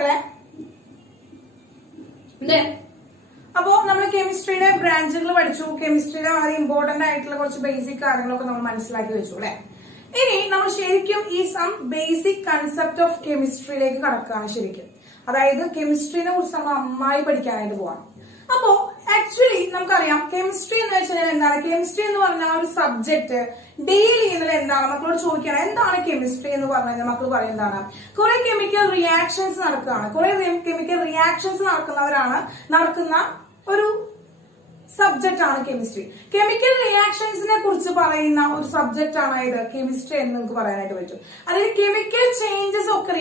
മക്കളെ. അപ്പോ നമ്മൾ കെമിസ്ട്രിയുടെ ബ്രാഞ്ചുകൾ പഠിച്ചു. കെമിസ്ട്രിയുടെ വളരെ ഇമ്പോർട്ടന്റ് ആയിട്ടുള്ള കുറച്ച് ബേസിക് കാര്യങ്ങളൊക്കെ നമ്മൾ മനസ്സിലാക്കി വെച്ചു അല്ലെ. ഇനി നമ്മൾ ശരിക്കും ഈ സം ബേസിക് കൺസെപ്റ്റ് ഓഫ് കെമിസ്ട്രിയിലേക്ക് കടക്കുകയാണ് ശരിക്കും. അതായത് കെമിസ്ട്രിനെ കുറിച്ച് നമ്മൾ നന്നായി പഠിക്കാനായിട്ട് പോവാണ്. അപ്പോ ആക്ച്വലി നമുക്കറിയാം കെമിസ്ട്രി എന്ന് വെച്ചാൽ എന്താണ്? കെമിസ്ട്രി എന്ന് പറഞ്ഞാൽ ഒരു സബ്ജക്ട് ഡീൽ ചെയ്യുന്നത് എന്താണ്? മക്കളോട് ചോദിക്കണം എന്താണ് കെമിസ്ട്രി എന്ന് പറഞ്ഞു കഴിഞ്ഞാൽ മക്കൾ പറയുന്നതാണ് കുറെ കെമിക്കൽ റിയാക്ഷൻസ് നടക്കുകയാണ്. കുറെ കെമിക്കൽ റിയാക്ഷൻസ് നടക്കുന്ന ഒരു സബ്ജക്റ്റ് ആണ് കെമിസ്ട്രി. കെമിക്കൽ റിയാക്ഷൻസിനെ കുറിച്ച് പറയുന്ന ഒരു സബ്ജക്റ്റ് ആണ് ഇത് കെമിസ്ട്രി എന്ന് നമുക്ക് പറയാനായിട്ട് പറ്റും. അതായത് കെമിക്കൽ ചേഞ്ചസ് ഒക്കെ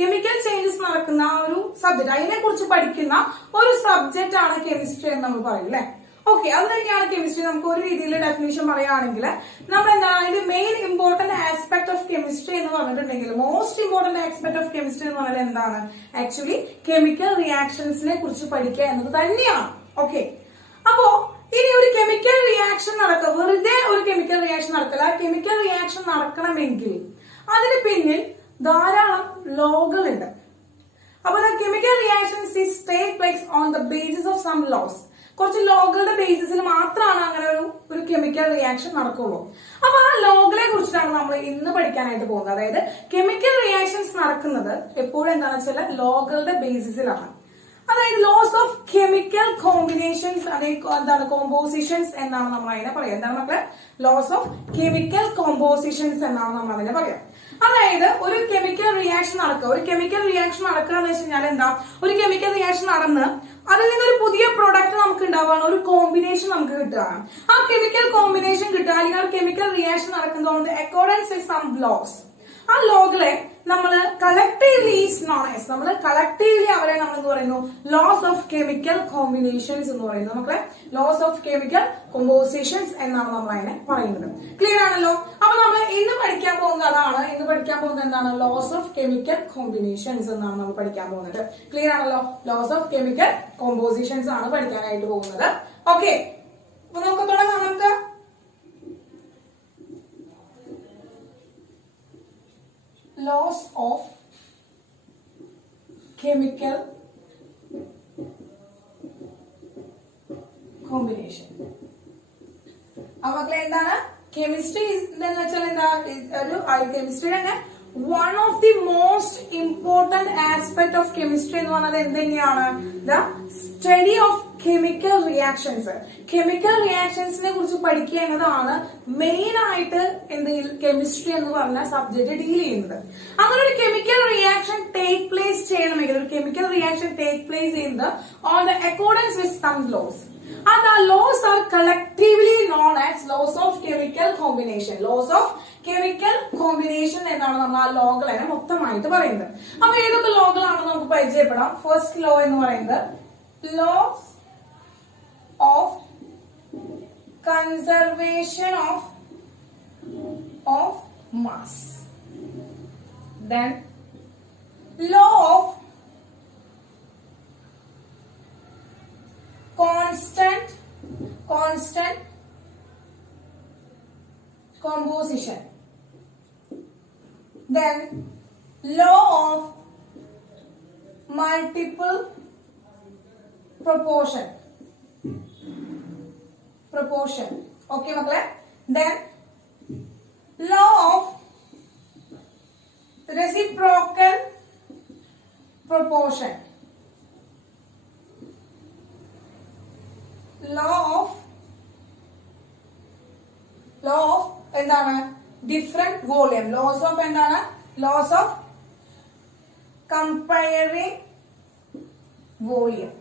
കെമിക്കൽ ചേഞ്ചസ് നടക്കുന്ന ഒരു സബ്ജക്ട്, അതിനെ കുറിച്ച് പഠിക്കുന്ന ഒരു സബ്ജക്റ്റ് ആണ് കെമിസ്ട്രി എന്ന് നമ്മൾ പറയും അല്ലെ. ഓക്കെ, അത് തന്നെയാണ് കെമിസ്ട്രി. നമുക്ക് ഒരു രീതിയിൽ ഡെഫിനേഷൻ പറയുകയാണെങ്കിൽ നമ്മൾ എന്താണ് അതിന്റെ main important aspect of chemistry എന്ന് പറഞ്ഞിട്ടുണ്ടെങ്കിൽ most important aspect of chemistry എന്ന് പറഞ്ഞാൽ എന്താണ്? ആക്ച്വലി കെമിക്കൽ റിയാക്ഷൻസിനെ കുറിച്ച് പഠിക്കുക എന്നത് തന്നെയാണ്. ഓക്കെ, അപ്പോ ഇനി ഒരു കെമിക്കൽ റിയാക്ഷൻ നടക്കുക, വെറുതെ ഒരു കെമിക്കൽ റിയാക്ഷൻ നടക്കില്ല. കെമിക്കൽ റിയാക്ഷൻ നടക്കണമെങ്കിൽ അതിന് പിന്നിൽ ധാരാളം ലോകളുണ്ട്. അപ്പൊ chemical reactions take place on the basis of some laws. കുറച്ച് ലോകളുടെ ബേസിസിൽ മാത്രമാണ് അങ്ങനെ ഒരു കെമിക്കൽ റിയാക്ഷൻ നടക്കുള്ളൂ. അപ്പൊ ആ ലോകളെ കുറിച്ചിട്ടാണ് നമ്മൾ ഇന്ന് പഠിക്കാനായിട്ട് പോകുന്നത്. അതായത് കെമിക്കൽ റിയാക്ഷൻസ് നടക്കുന്നത് എപ്പോഴും എന്താണെന്ന് വെച്ചാൽ ലോകളുടെ ബേസിസിലാണ്. അതായത് ലോസ് ഓഫ് കെമിക്കൽ കോമ്പിനേഷൻസ്, അതായത് എന്താണ് കോമ്പോസിഷൻസ് എന്നാണ് നമ്മൾ അതിനെ പറയാം. എന്താണ് മക്കളെ? ലോസ് ഓഫ് കെമിക്കൽ കോമ്പോസിഷൻസ് എന്നാണ് നമ്മൾ അതിനെ പറയാം. അതായത് ഒരു കെമിക്കൽ റിയാക്ഷൻ നടക്കുക എന്ന് വെച്ച് കഴിഞ്ഞാൽ എന്താ? ഒരു കെമിക്കൽ റിയാക്ഷൻ നടന്ന് അതിൽ നിന്നൊരു പുതിയ പ്രൊഡക്റ്റ് നമുക്ക് ഉണ്ടാവുകയാണ്, ഒരു കോമ്പിനേഷൻ നമുക്ക് കിട്ടുകയാണ്. ആ കെമിക്കൽ കോമ്പിനേഷൻ കിട്ടുക അല്ലെങ്കിൽ ആ കെമിക്കൽ റിയാക്ഷൻ നടക്കുന്നതുകൊണ്ട് അക്കോർഡൻസ് വിത്ത് സം ലോസ്, ആ ലോകളെ നമ്മൾ കളക്ടീവ്ലി അവരെ നമ്മൾ എന്ത് പറയുന്നു? ലോസ് ഓഫ് കെമിക്കൽ കോമ്പിനേഷൻസ് എന്ന് പറയുന്നു. മക്കളെ, ലോസ് ഓഫ് കെമിക്കൽ കോമ്പോസിഷൻസ് എന്നാണ് നമ്മൾ അതിനെ പറയുന്നത്. ക്ലിയർ ആണല്ലോ? അപ്പൊ നമ്മൾ ഇന്ന് പഠിക്കാൻ പോകുന്നത് അതാണ്. ഇന്ന് പഠിക്കാൻ പോകുന്നത് എന്താണ്? ലോസ് ഓഫ് കെമിക്കൽ കോമ്പിനേഷൻസ് എന്നാണ് നമ്മൾ പഠിക്കാൻ പോകുന്നത്. ക്ലിയർ ആണല്ലോ? ലോസ് ഓഫ് കെമിക്കൽ കോമ്പോസിഷൻസ് ആണ് പഠിക്കാനായിട്ട് പോകുന്നത്. ഓക്കെ, അപ്പൊ നമുക്ക് തുടങ്ങാം. നമുക്ക് loss of chemical combination. മക്കളെ എന്താണ് കെമിസ്ട്രി എന്ന് വെച്ചാൽ എന്താ? ഒരു കെമിസ്ട്രി തന്നെ one of the most important aspect of chemistry എന്ന് പറഞ്ഞത് എന്ത് തന്നെയാണ്? The study of chemical reactions. Chemical റിയാക്ഷൻസിനെ കുറിച്ച് പഠിക്കുക എന്നതാണ് മെയിൻ ആയിട്ട് കെമിസ്ട്രി എന്ന് പറഞ്ഞ സബ്ജക്ട് ഡീൽ ചെയ്യുന്നത്. അങ്ങനെ ഒരു കെമിക്കൽ റിയാക്ഷൻ ടേക്ക് പ്ലേസ് ചെയ്യണമെങ്കിൽ, ഒരു കെമിക്കൽ റിയാക്ഷൻ ടേക്ക് പ്ലേസ് ചെയ്യുന്നത് on the accordance with some laws. And the laws are collectively known as laws of chemical combination. Laws of chemical combination എന്നാണ് നമ്മൾ ആ ലോകളെ മൊത്തമായിട്ട് പറയുന്നത്. അപ്പൊ ഏതൊക്കെ ലോകളാണെന്ന് നമുക്ക് പരിചയപ്പെടാം. ഫസ്റ്റ് ലോ എന്ന് പറയുന്നത് laws of conservation of mass. Then law of constant composition. Then law of multiple proportion. Okay makle. Then law of reciprocal proportion. law of എന്താണ്? Different volume. ലോസ് ഓഫ് എന്താണ്? Loss of combining volume.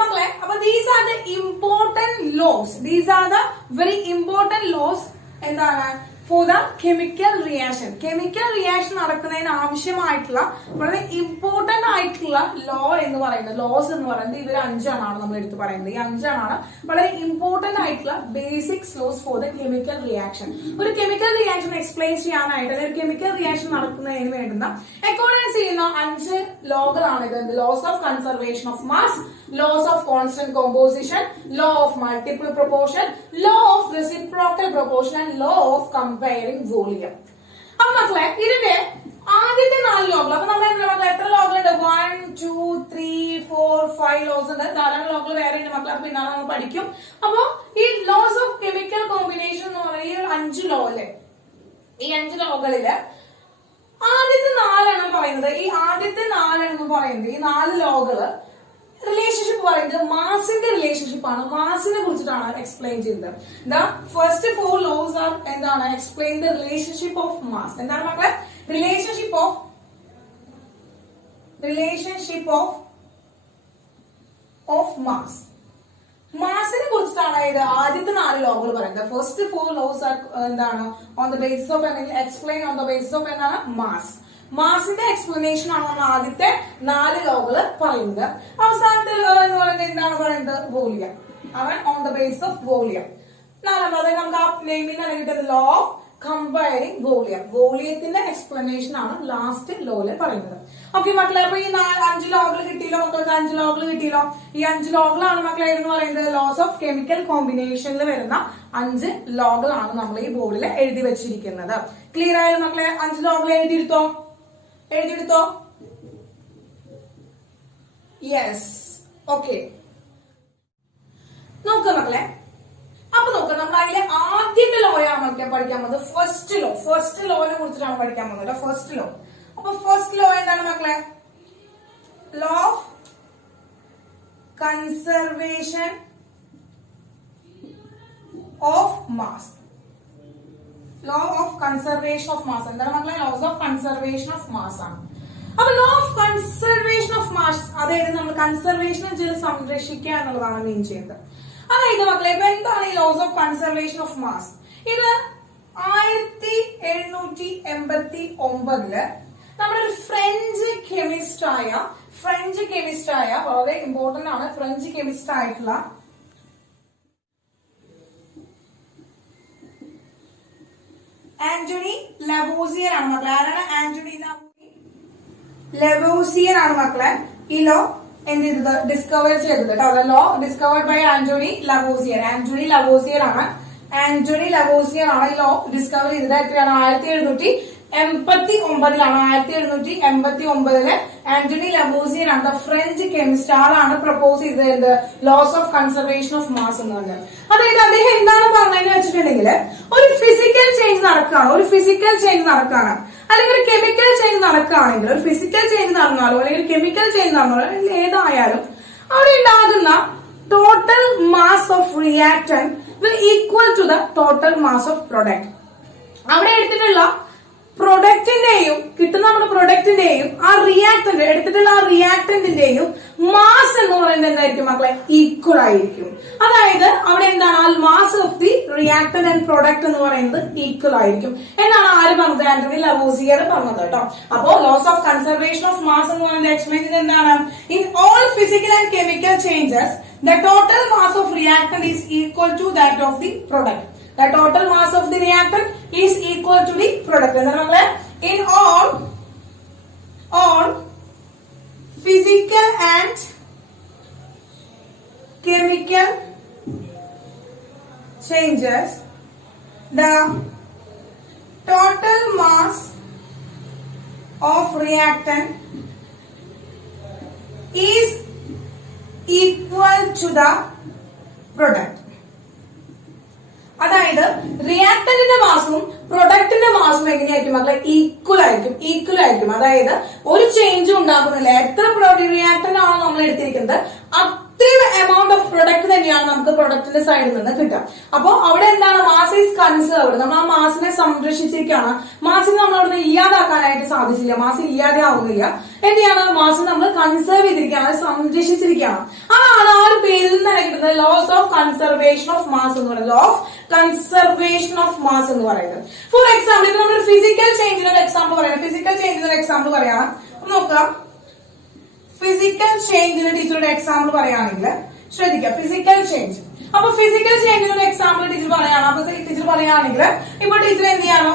മക്കളെ, അപ്പൊ these are the important laws. These are the very important laws എന്താണ്? For the chemical reaction. Chemical reaction നടക്കുന്നതിന് ആവശ്യമായിട്ടുള്ള വളരെ important ആയിട്ടുള്ള loss എന്ന് പറയുന്നത് ഇവർ അഞ്ചെണ്ണമാണ് നമ്മൾ എടുത്ത് പറയുന്നത്. ഈ അഞ്ചെണ്ണാണ് വളരെ ഇമ്പോർട്ടന്റ് ആയിട്ടുള്ള basics laws for the chemical reaction. ഒരു കെമിക്കൽ റിയാക്ഷൻ എക്സ്പ്ലെയിൻ ചെയ്യാനായിട്ട്, ഒരു കെമിക്കൽ റിയാക്ഷൻ നടക്കുന്നതിന് വേണ്ടുന്ന അക്കോർഡൻസ് ചെയ്യുന്ന 5 ലോകളാണ് ഇത്. Laws of conservation of mass, laws of constant composition, law of multiple proportion, law of reciprocal proportion and law of comparing volume. അപ്പൊ മക്കളെ ഇതിന്റെ ആദ്യത്തെ 4 ലോകൾ, അപ്പൊ നമ്മുടെ മക്കളെ എത്ര ലോകളുണ്ട്? 1 2 3 4 5 ലോസ് ഉണ്ട്. ധാരാളം ലോകൾ വേറെ ഉണ്ട് മക്കളെ, അപ്പൊ പിന്നാലെ നമ്മൾ പഠിക്കും. അപ്പൊ ഈ ലോസ് ഓഫ് കെമിക്കൽ കോമ്പിനേഷൻ എന്ന് പറയുന്ന 5 ലോ അല്ലേ? ഈ 5 ലോകളില് ആദ്യത്തെ 4 പറയുന്നത്, ഈ ആദ്യത്തെ 4 പറയുന്നത്, ഈ 4 ലോകള് റിലേഷൻഷിപ്പ് പറയുന്നത് മാസിന്റെ റിലേഷൻഷിപ്പ് ആണ്. മാസിനെ കുറിച്ചിട്ടാണ് എക്സ്പ്ലെയിൻ ചെയ്യുന്നത്. ദ ഫസ്റ്റ് 4 ലോസ് ആർ എന്താണ്? Explain the relationship of mass. എന്താണ് മക്കളെ? Relationship of mass. മാസിനെ കുറിച്ചിട്ടാണ് ഇത് ആദ്യത്തെ 4 ലോകൾ പറയുന്നത്. ഫസ്റ്റ് 4 ലോസ് ആർ എന്താണ്? On the basis of explain on the basis of എന്താണ്? മാസ്. മാസിന്റെ എക്സ്പ്ലനേഷൻ ആണ് നമ്മൾ ആദ്യത്തെ 4 ലോകള് പറയുന്നത്. അവസാനത്തെ ലോ എന്ന് പറയുന്നത് എന്താണ് പറയുന്നത്? വോളിയം. അവൻ on the base of volume. നാലാമത് നമുക്ക് ആ നെയിമിനാണ് കിട്ടുന്നത് ലോ ഓഫ് കമ്പയറിംഗ് വോളിയം. വോളിയത്തിന്റെ എക്സ്പ്ലനേഷൻ ആണ് ലാസ്റ്റ് ലോയില് പറയുന്നത്. ഓക്കെ മക്കളെ, അപ്പൊ ഈ 5 ലോകൾ കിട്ടിയല്ലോ മക്കൾക്ക്? 5 ലോകൾ കിട്ടിയല്ലോ. ഈ 5 ലോകളാണ് മക്കളെ എന്ന് പറയുന്നത് ലോസ് ഓഫ് കെമിക്കൽ കോമ്പിനേഷനിൽ വരുന്ന 5 ലോകളാണ് നമ്മൾ ഈ ബോർഡിൽ എഴുതി വെച്ചിരിക്കുന്നത്. ക്ലിയർ ആയോ മക്കളെ? 5 ലോകൾ എഴുതിയെടുത്തോ? യെസ്. ഓക്കെ, നോക്ക മക്കളെ. അപ്പൊ നോക്കാം, നമ്മൾ അതിലെ ആദ്യത്തെ ലോയാണ് പഠിക്കാൻ പോകുന്നത്. ഫസ്റ്റ് ലോനെ കുറിച്ചിട്ടാണ് പഠിക്കാൻ പോകുന്നത്. First law. അപ്പൊ ഫസ്റ്റ് ലോ എന്താണ് മക്കളെ? Law of conservation of mass. Law of conservation of mass എന്താണ് മക്കളെ? Laws of conservation of mass ആണ്. അപ്പൊ law of conservation of mass, അതായത് നമ്മൾ കൺസർവേഷൻ സംരക്ഷിക്കുക എന്നുള്ളതാണ് മീൻ ചെയ്യുന്നത്. അതായത് മക്കളെ, ഇപ്പൊ എന്താണ് ഈ laws of conservation of mass? ഇത് 1789 നമ്മുടെ ഒരു ഫ്രഞ്ച് കെമിസ്റ്റ് ആയ വളരെ ഇമ്പോർട്ടന്റ് ആണ്, ഫ്രഞ്ച് കെമിസ്റ്റ് ആയിട്ടുള്ള ആന്റണി ലവോസിയർ ആണ് മക്കളെ. ആരാണ്? ആന്റണി ലവോസിയർ ആണ് മക്കളെ ഈ ലോ എന്ത് ചെയ്തത്? ഡിസ്കവർ ചെയ്തത് കേട്ടോ. Law discovered by Antoine Lavoisier. Antoine Lavoisier ആണ് ഈ ലോ ഡിസ്കവർ ചെയ്തത്. എത്രയാണ്? 1789 1789 ആന്റണി ലവോസിയർ ആണ് ഫ്രഞ്ച് കെമിസ്റ്റ്. ആളാണ് പ്രപ്പോസ് ചെയ്തത് laws of conservation of mass എന്ന് പറഞ്ഞത്. അതായത് അദ്ദേഹം എന്താണ് പറഞ്ഞതെന്ന് വെച്ചിട്ടുണ്ടെങ്കിൽ, ഒരു ഫിസിക്കൽ ചേഞ്ച് നടക്കുകയാണ്, അല്ലെങ്കിൽ ഒരു കെമിക്കൽ ചേഞ്ച് നടക്കുകയാണെങ്കിൽ, ഒരു ഫിസിക്കൽ ചേഞ്ച് നടന്നാലോ അല്ലെങ്കിൽ കെമിക്കൽ ചേഞ്ച് നടന്നാലോ ഏതായാലും അവിടെ ഉണ്ടാകുന്ന total mass of reactant will equal to the total mass of product. അവിടെ എടുത്തിട്ടുള്ള പ്രൊഡക്റ്റിന്റെയും നമ്മുടെ പ്രൊഡക്റ്റിന്റെയും ആ റിയാക്ടന്റ് എടുത്തിട്ടുള്ള ആ റിയാക്ടന്റിന്റെയും മാസ് എന്ന് പറയുന്നത് എന്തായിരിക്കും മക്കളെ? ഈക്വൽ ആയിരിക്കും. അതായത് അവിടെ എന്താണ്? Mass of the reactant and product എന്ന് പറയുന്നത് ഈക്വൽ ആയിരിക്കും എന്നാണ് ആര് പറഞ്ഞത്? ആന്റണി ലവോസിയർ പറഞ്ഞത് കേട്ടോ. അപ്പോ laws of conservation of mass എന്ന് പറയുന്നത് എക്സ്പ്ലെയിൻ ചെയ്ത് എന്താണ്? In all physical and chemical changes the total mass of reactant is equal to that of the product. The total mass of the reactant is equal to the product. In all physical and chemical changes, the total mass of reactant is equal to the product. അതായത് റിയാക്ടന്റിന്റെ മാസും പ്രൊഡക്റ്റിന്റെ മാസും എങ്ങനെയായിരിക്കും മക്കളെ? Equal ആയിരിക്കും. അതായത് ഒരു ചേഞ്ചും ഉണ്ടാകുന്നില്ല. എത്ര reactant ആണോ നമ്മൾ എടുത്തിരിക്കുന്നത് അത്രയും എമൗണ്ട് ഓഫ് പ്രൊഡക്റ്റ് തന്നെയാണ് നമുക്ക് പ്രൊഡക്റ്റിന്റെ സൈഡിൽ നിന്ന് കിട്ടുക. അപ്പോ അവിടെ എന്താണ്? Mass is conserved. നമ്മൾ ആ മാസിനെ സംരക്ഷിച്ചിരിക്കുകയാണ്. മാസിനെ നമ്മൾ അവിടുന്ന് ഇല്ലാതാക്കാനായിട്ട് സാധിച്ചില്ല. മാസ് ഇല്ലാതെ ആവുന്നില്ല. എന്ത് ചെയ്യണം? മാസ് നമ്മൾ കൺസേർവ് ചെയ്തിരിക്കുകയാണ്, സംരക്ഷിച്ചിരിക്കുകയാണ്. അതാണ് ആ ഒരു പേരിൽ നിന്ന് തന്നെ കിട്ടുന്നത് laws of conservation of mass എന്ന് പറയുന്നത്. Law of conservation of mass എന്ന് പറയുന്നത്. ഫോർ എക്സാമ്പിൾ, ഇപ്പൊ നമ്മൾ ഫിസിക്കൽ ചേഞ്ചിന് ഒരു എക്സാമ്പിൾ പറയാം. നോക്കുക, ഫിസിക്കൽ ചേഞ്ചിന് ടീച്ചറുടെ എക്സാമ്പിൾ പറയുകയാണെങ്കിൽ ശ്രദ്ധിക്കുക. Physical change. അപ്പൊ ഫിസിക്കൽ ചേഞ്ചിന് ഒരു എക്സാമ്പിൾ ടീച്ചർ പറയാണ്. അപ്പൊ ടീച്ചർ പറയുകയാണെങ്കിൽ ഇപ്പൊ ടീച്ചർ എന്ത് ചെയ്യാണ്?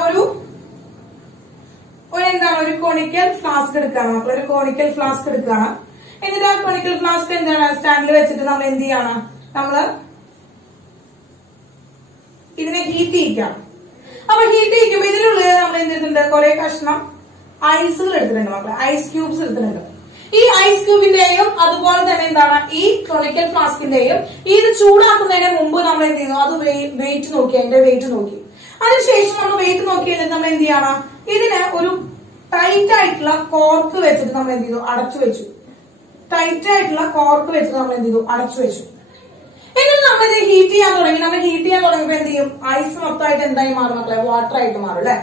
ഒരു കോണിക്കൽ ഫ്ലാസ്ക് എടുക്കുകയാണ്. ഒരു കോണിക്കൽ ഫ്ലാസ്ക് എടുക്കുകയാണ്. എന്നിട്ട് ആ കോണിക്കൽ ഫ്ലാസ്ക് എന്താണ്? സ്റ്റാൻഡിൽ വെച്ചിട്ട് നമ്മൾ എന്ത് ചെയ്യാണ്? നമ്മള് ഇതിനെ ഹീറ്റ് ചെയ്യിക്കാം. അപ്പൊ ഹീറ്റ് ചെയ്യുമ്പോൾ ഇതിനുള്ളിൽ നമ്മൾ എന്ത് ചെയ്തിട്ടുണ്ട്, കുറെ കഷ്ണം ഐസുകൾ എടുത്തിട്ടുണ്ട് മക്കളെ, ഐസ് ക്യൂബ്സ് എടുത്തിട്ടുണ്ട്. ഈ ഐസ് ക്യൂബിന്റെയും അതുപോലെ തന്നെ എന്താണ് ഈ ക്രോണിക്കൽ ഫ്ലാസ്കിന്റെയും ഇത് ചൂടാക്കുന്നതിന് മുമ്പ് നമ്മൾ എന്ത് ചെയ്യുന്നു, അത് വെയിറ്റ് നോക്കി, അതിന്റെ വെയിറ്റ് നോക്കി. അതിനുശേഷം നമ്മൾ വെയിറ്റ് നോക്കി കഴിഞ്ഞാൽ നമ്മൾ എന്ത് ചെയ്യണം, ഇതിന് ഒരു ടൈറ്റ് ആയിട്ടുള്ള കോർക്ക് വെച്ചിട്ട് നമ്മൾ എന്ത് ചെയ്തു, അടച്ചു വെച്ചു. ടൈറ്റ് ആയിട്ടുള്ള കോർക്ക് വെച്ചിട്ട് നമ്മൾ എന്ത് ചെയ്തു, അടച്ചു വെച്ചു. എന്നിട്ട് നമ്മൾ ഇത് ഹീറ്റ് ചെയ്യാൻ തുടങ്ങി. നമ്മൾ ഹീറ്റ് ചെയ്യാൻ തുടങ്ങിയപ്പോ എന്ത് ചെയ്യും, ഐസ് മൊത്തമായിട്ട് എന്തായി മാറും മക്കളെ, വാട്ടർ ആയിട്ട് മാറും അല്ലെ.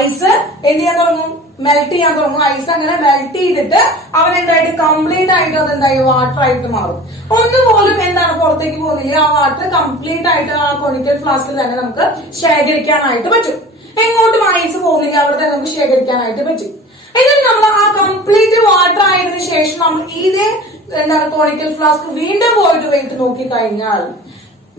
ഐസ് എന്ത് ചെയ്യാൻ തുടങ്ങും, മെൽറ്റ് ചെയ്യാൻ തുടങ്ങും. ഐസ് അങ്ങനെ മെൽറ്റ് ചെയ്തിട്ട് അവൻ എന്തായിട്ട് കംപ്ലീറ്റ് ആയിട്ട് അത് എന്തായി വാട്ടർ ആയിട്ട് മാറും. ഒന്നുപോലും എന്താണ് പുറത്തേക്ക് പോകുന്നില്ല. ആ വാട്ടർ കംപ്ലീറ്റ് ആയിട്ട് ആ കൊണിക്കൽ ഫ്ലാസ്കിൽ തന്നെ നമുക്ക് ശേഖരിക്കാനായിട്ട് പറ്റും. എങ്ങോട്ടും ഐസ് പോകുന്നില്ല, അവിടെ തന്നെ നമുക്ക് ശേഖരിക്കാനായിട്ട് പറ്റും. എന്നിട്ട് നമ്മൾ ആ കംപ്ലീറ്റ് വാട്ടർ ആയതിനു ശേഷം നമ്മൾ ഇതേ എന്താണ് കോണിക്കൽ ഫ്ലാസ്ക് വീണ്ടും പോയിട്ട് വെയിറ്റ് നോക്കി കഴിഞ്ഞാൽ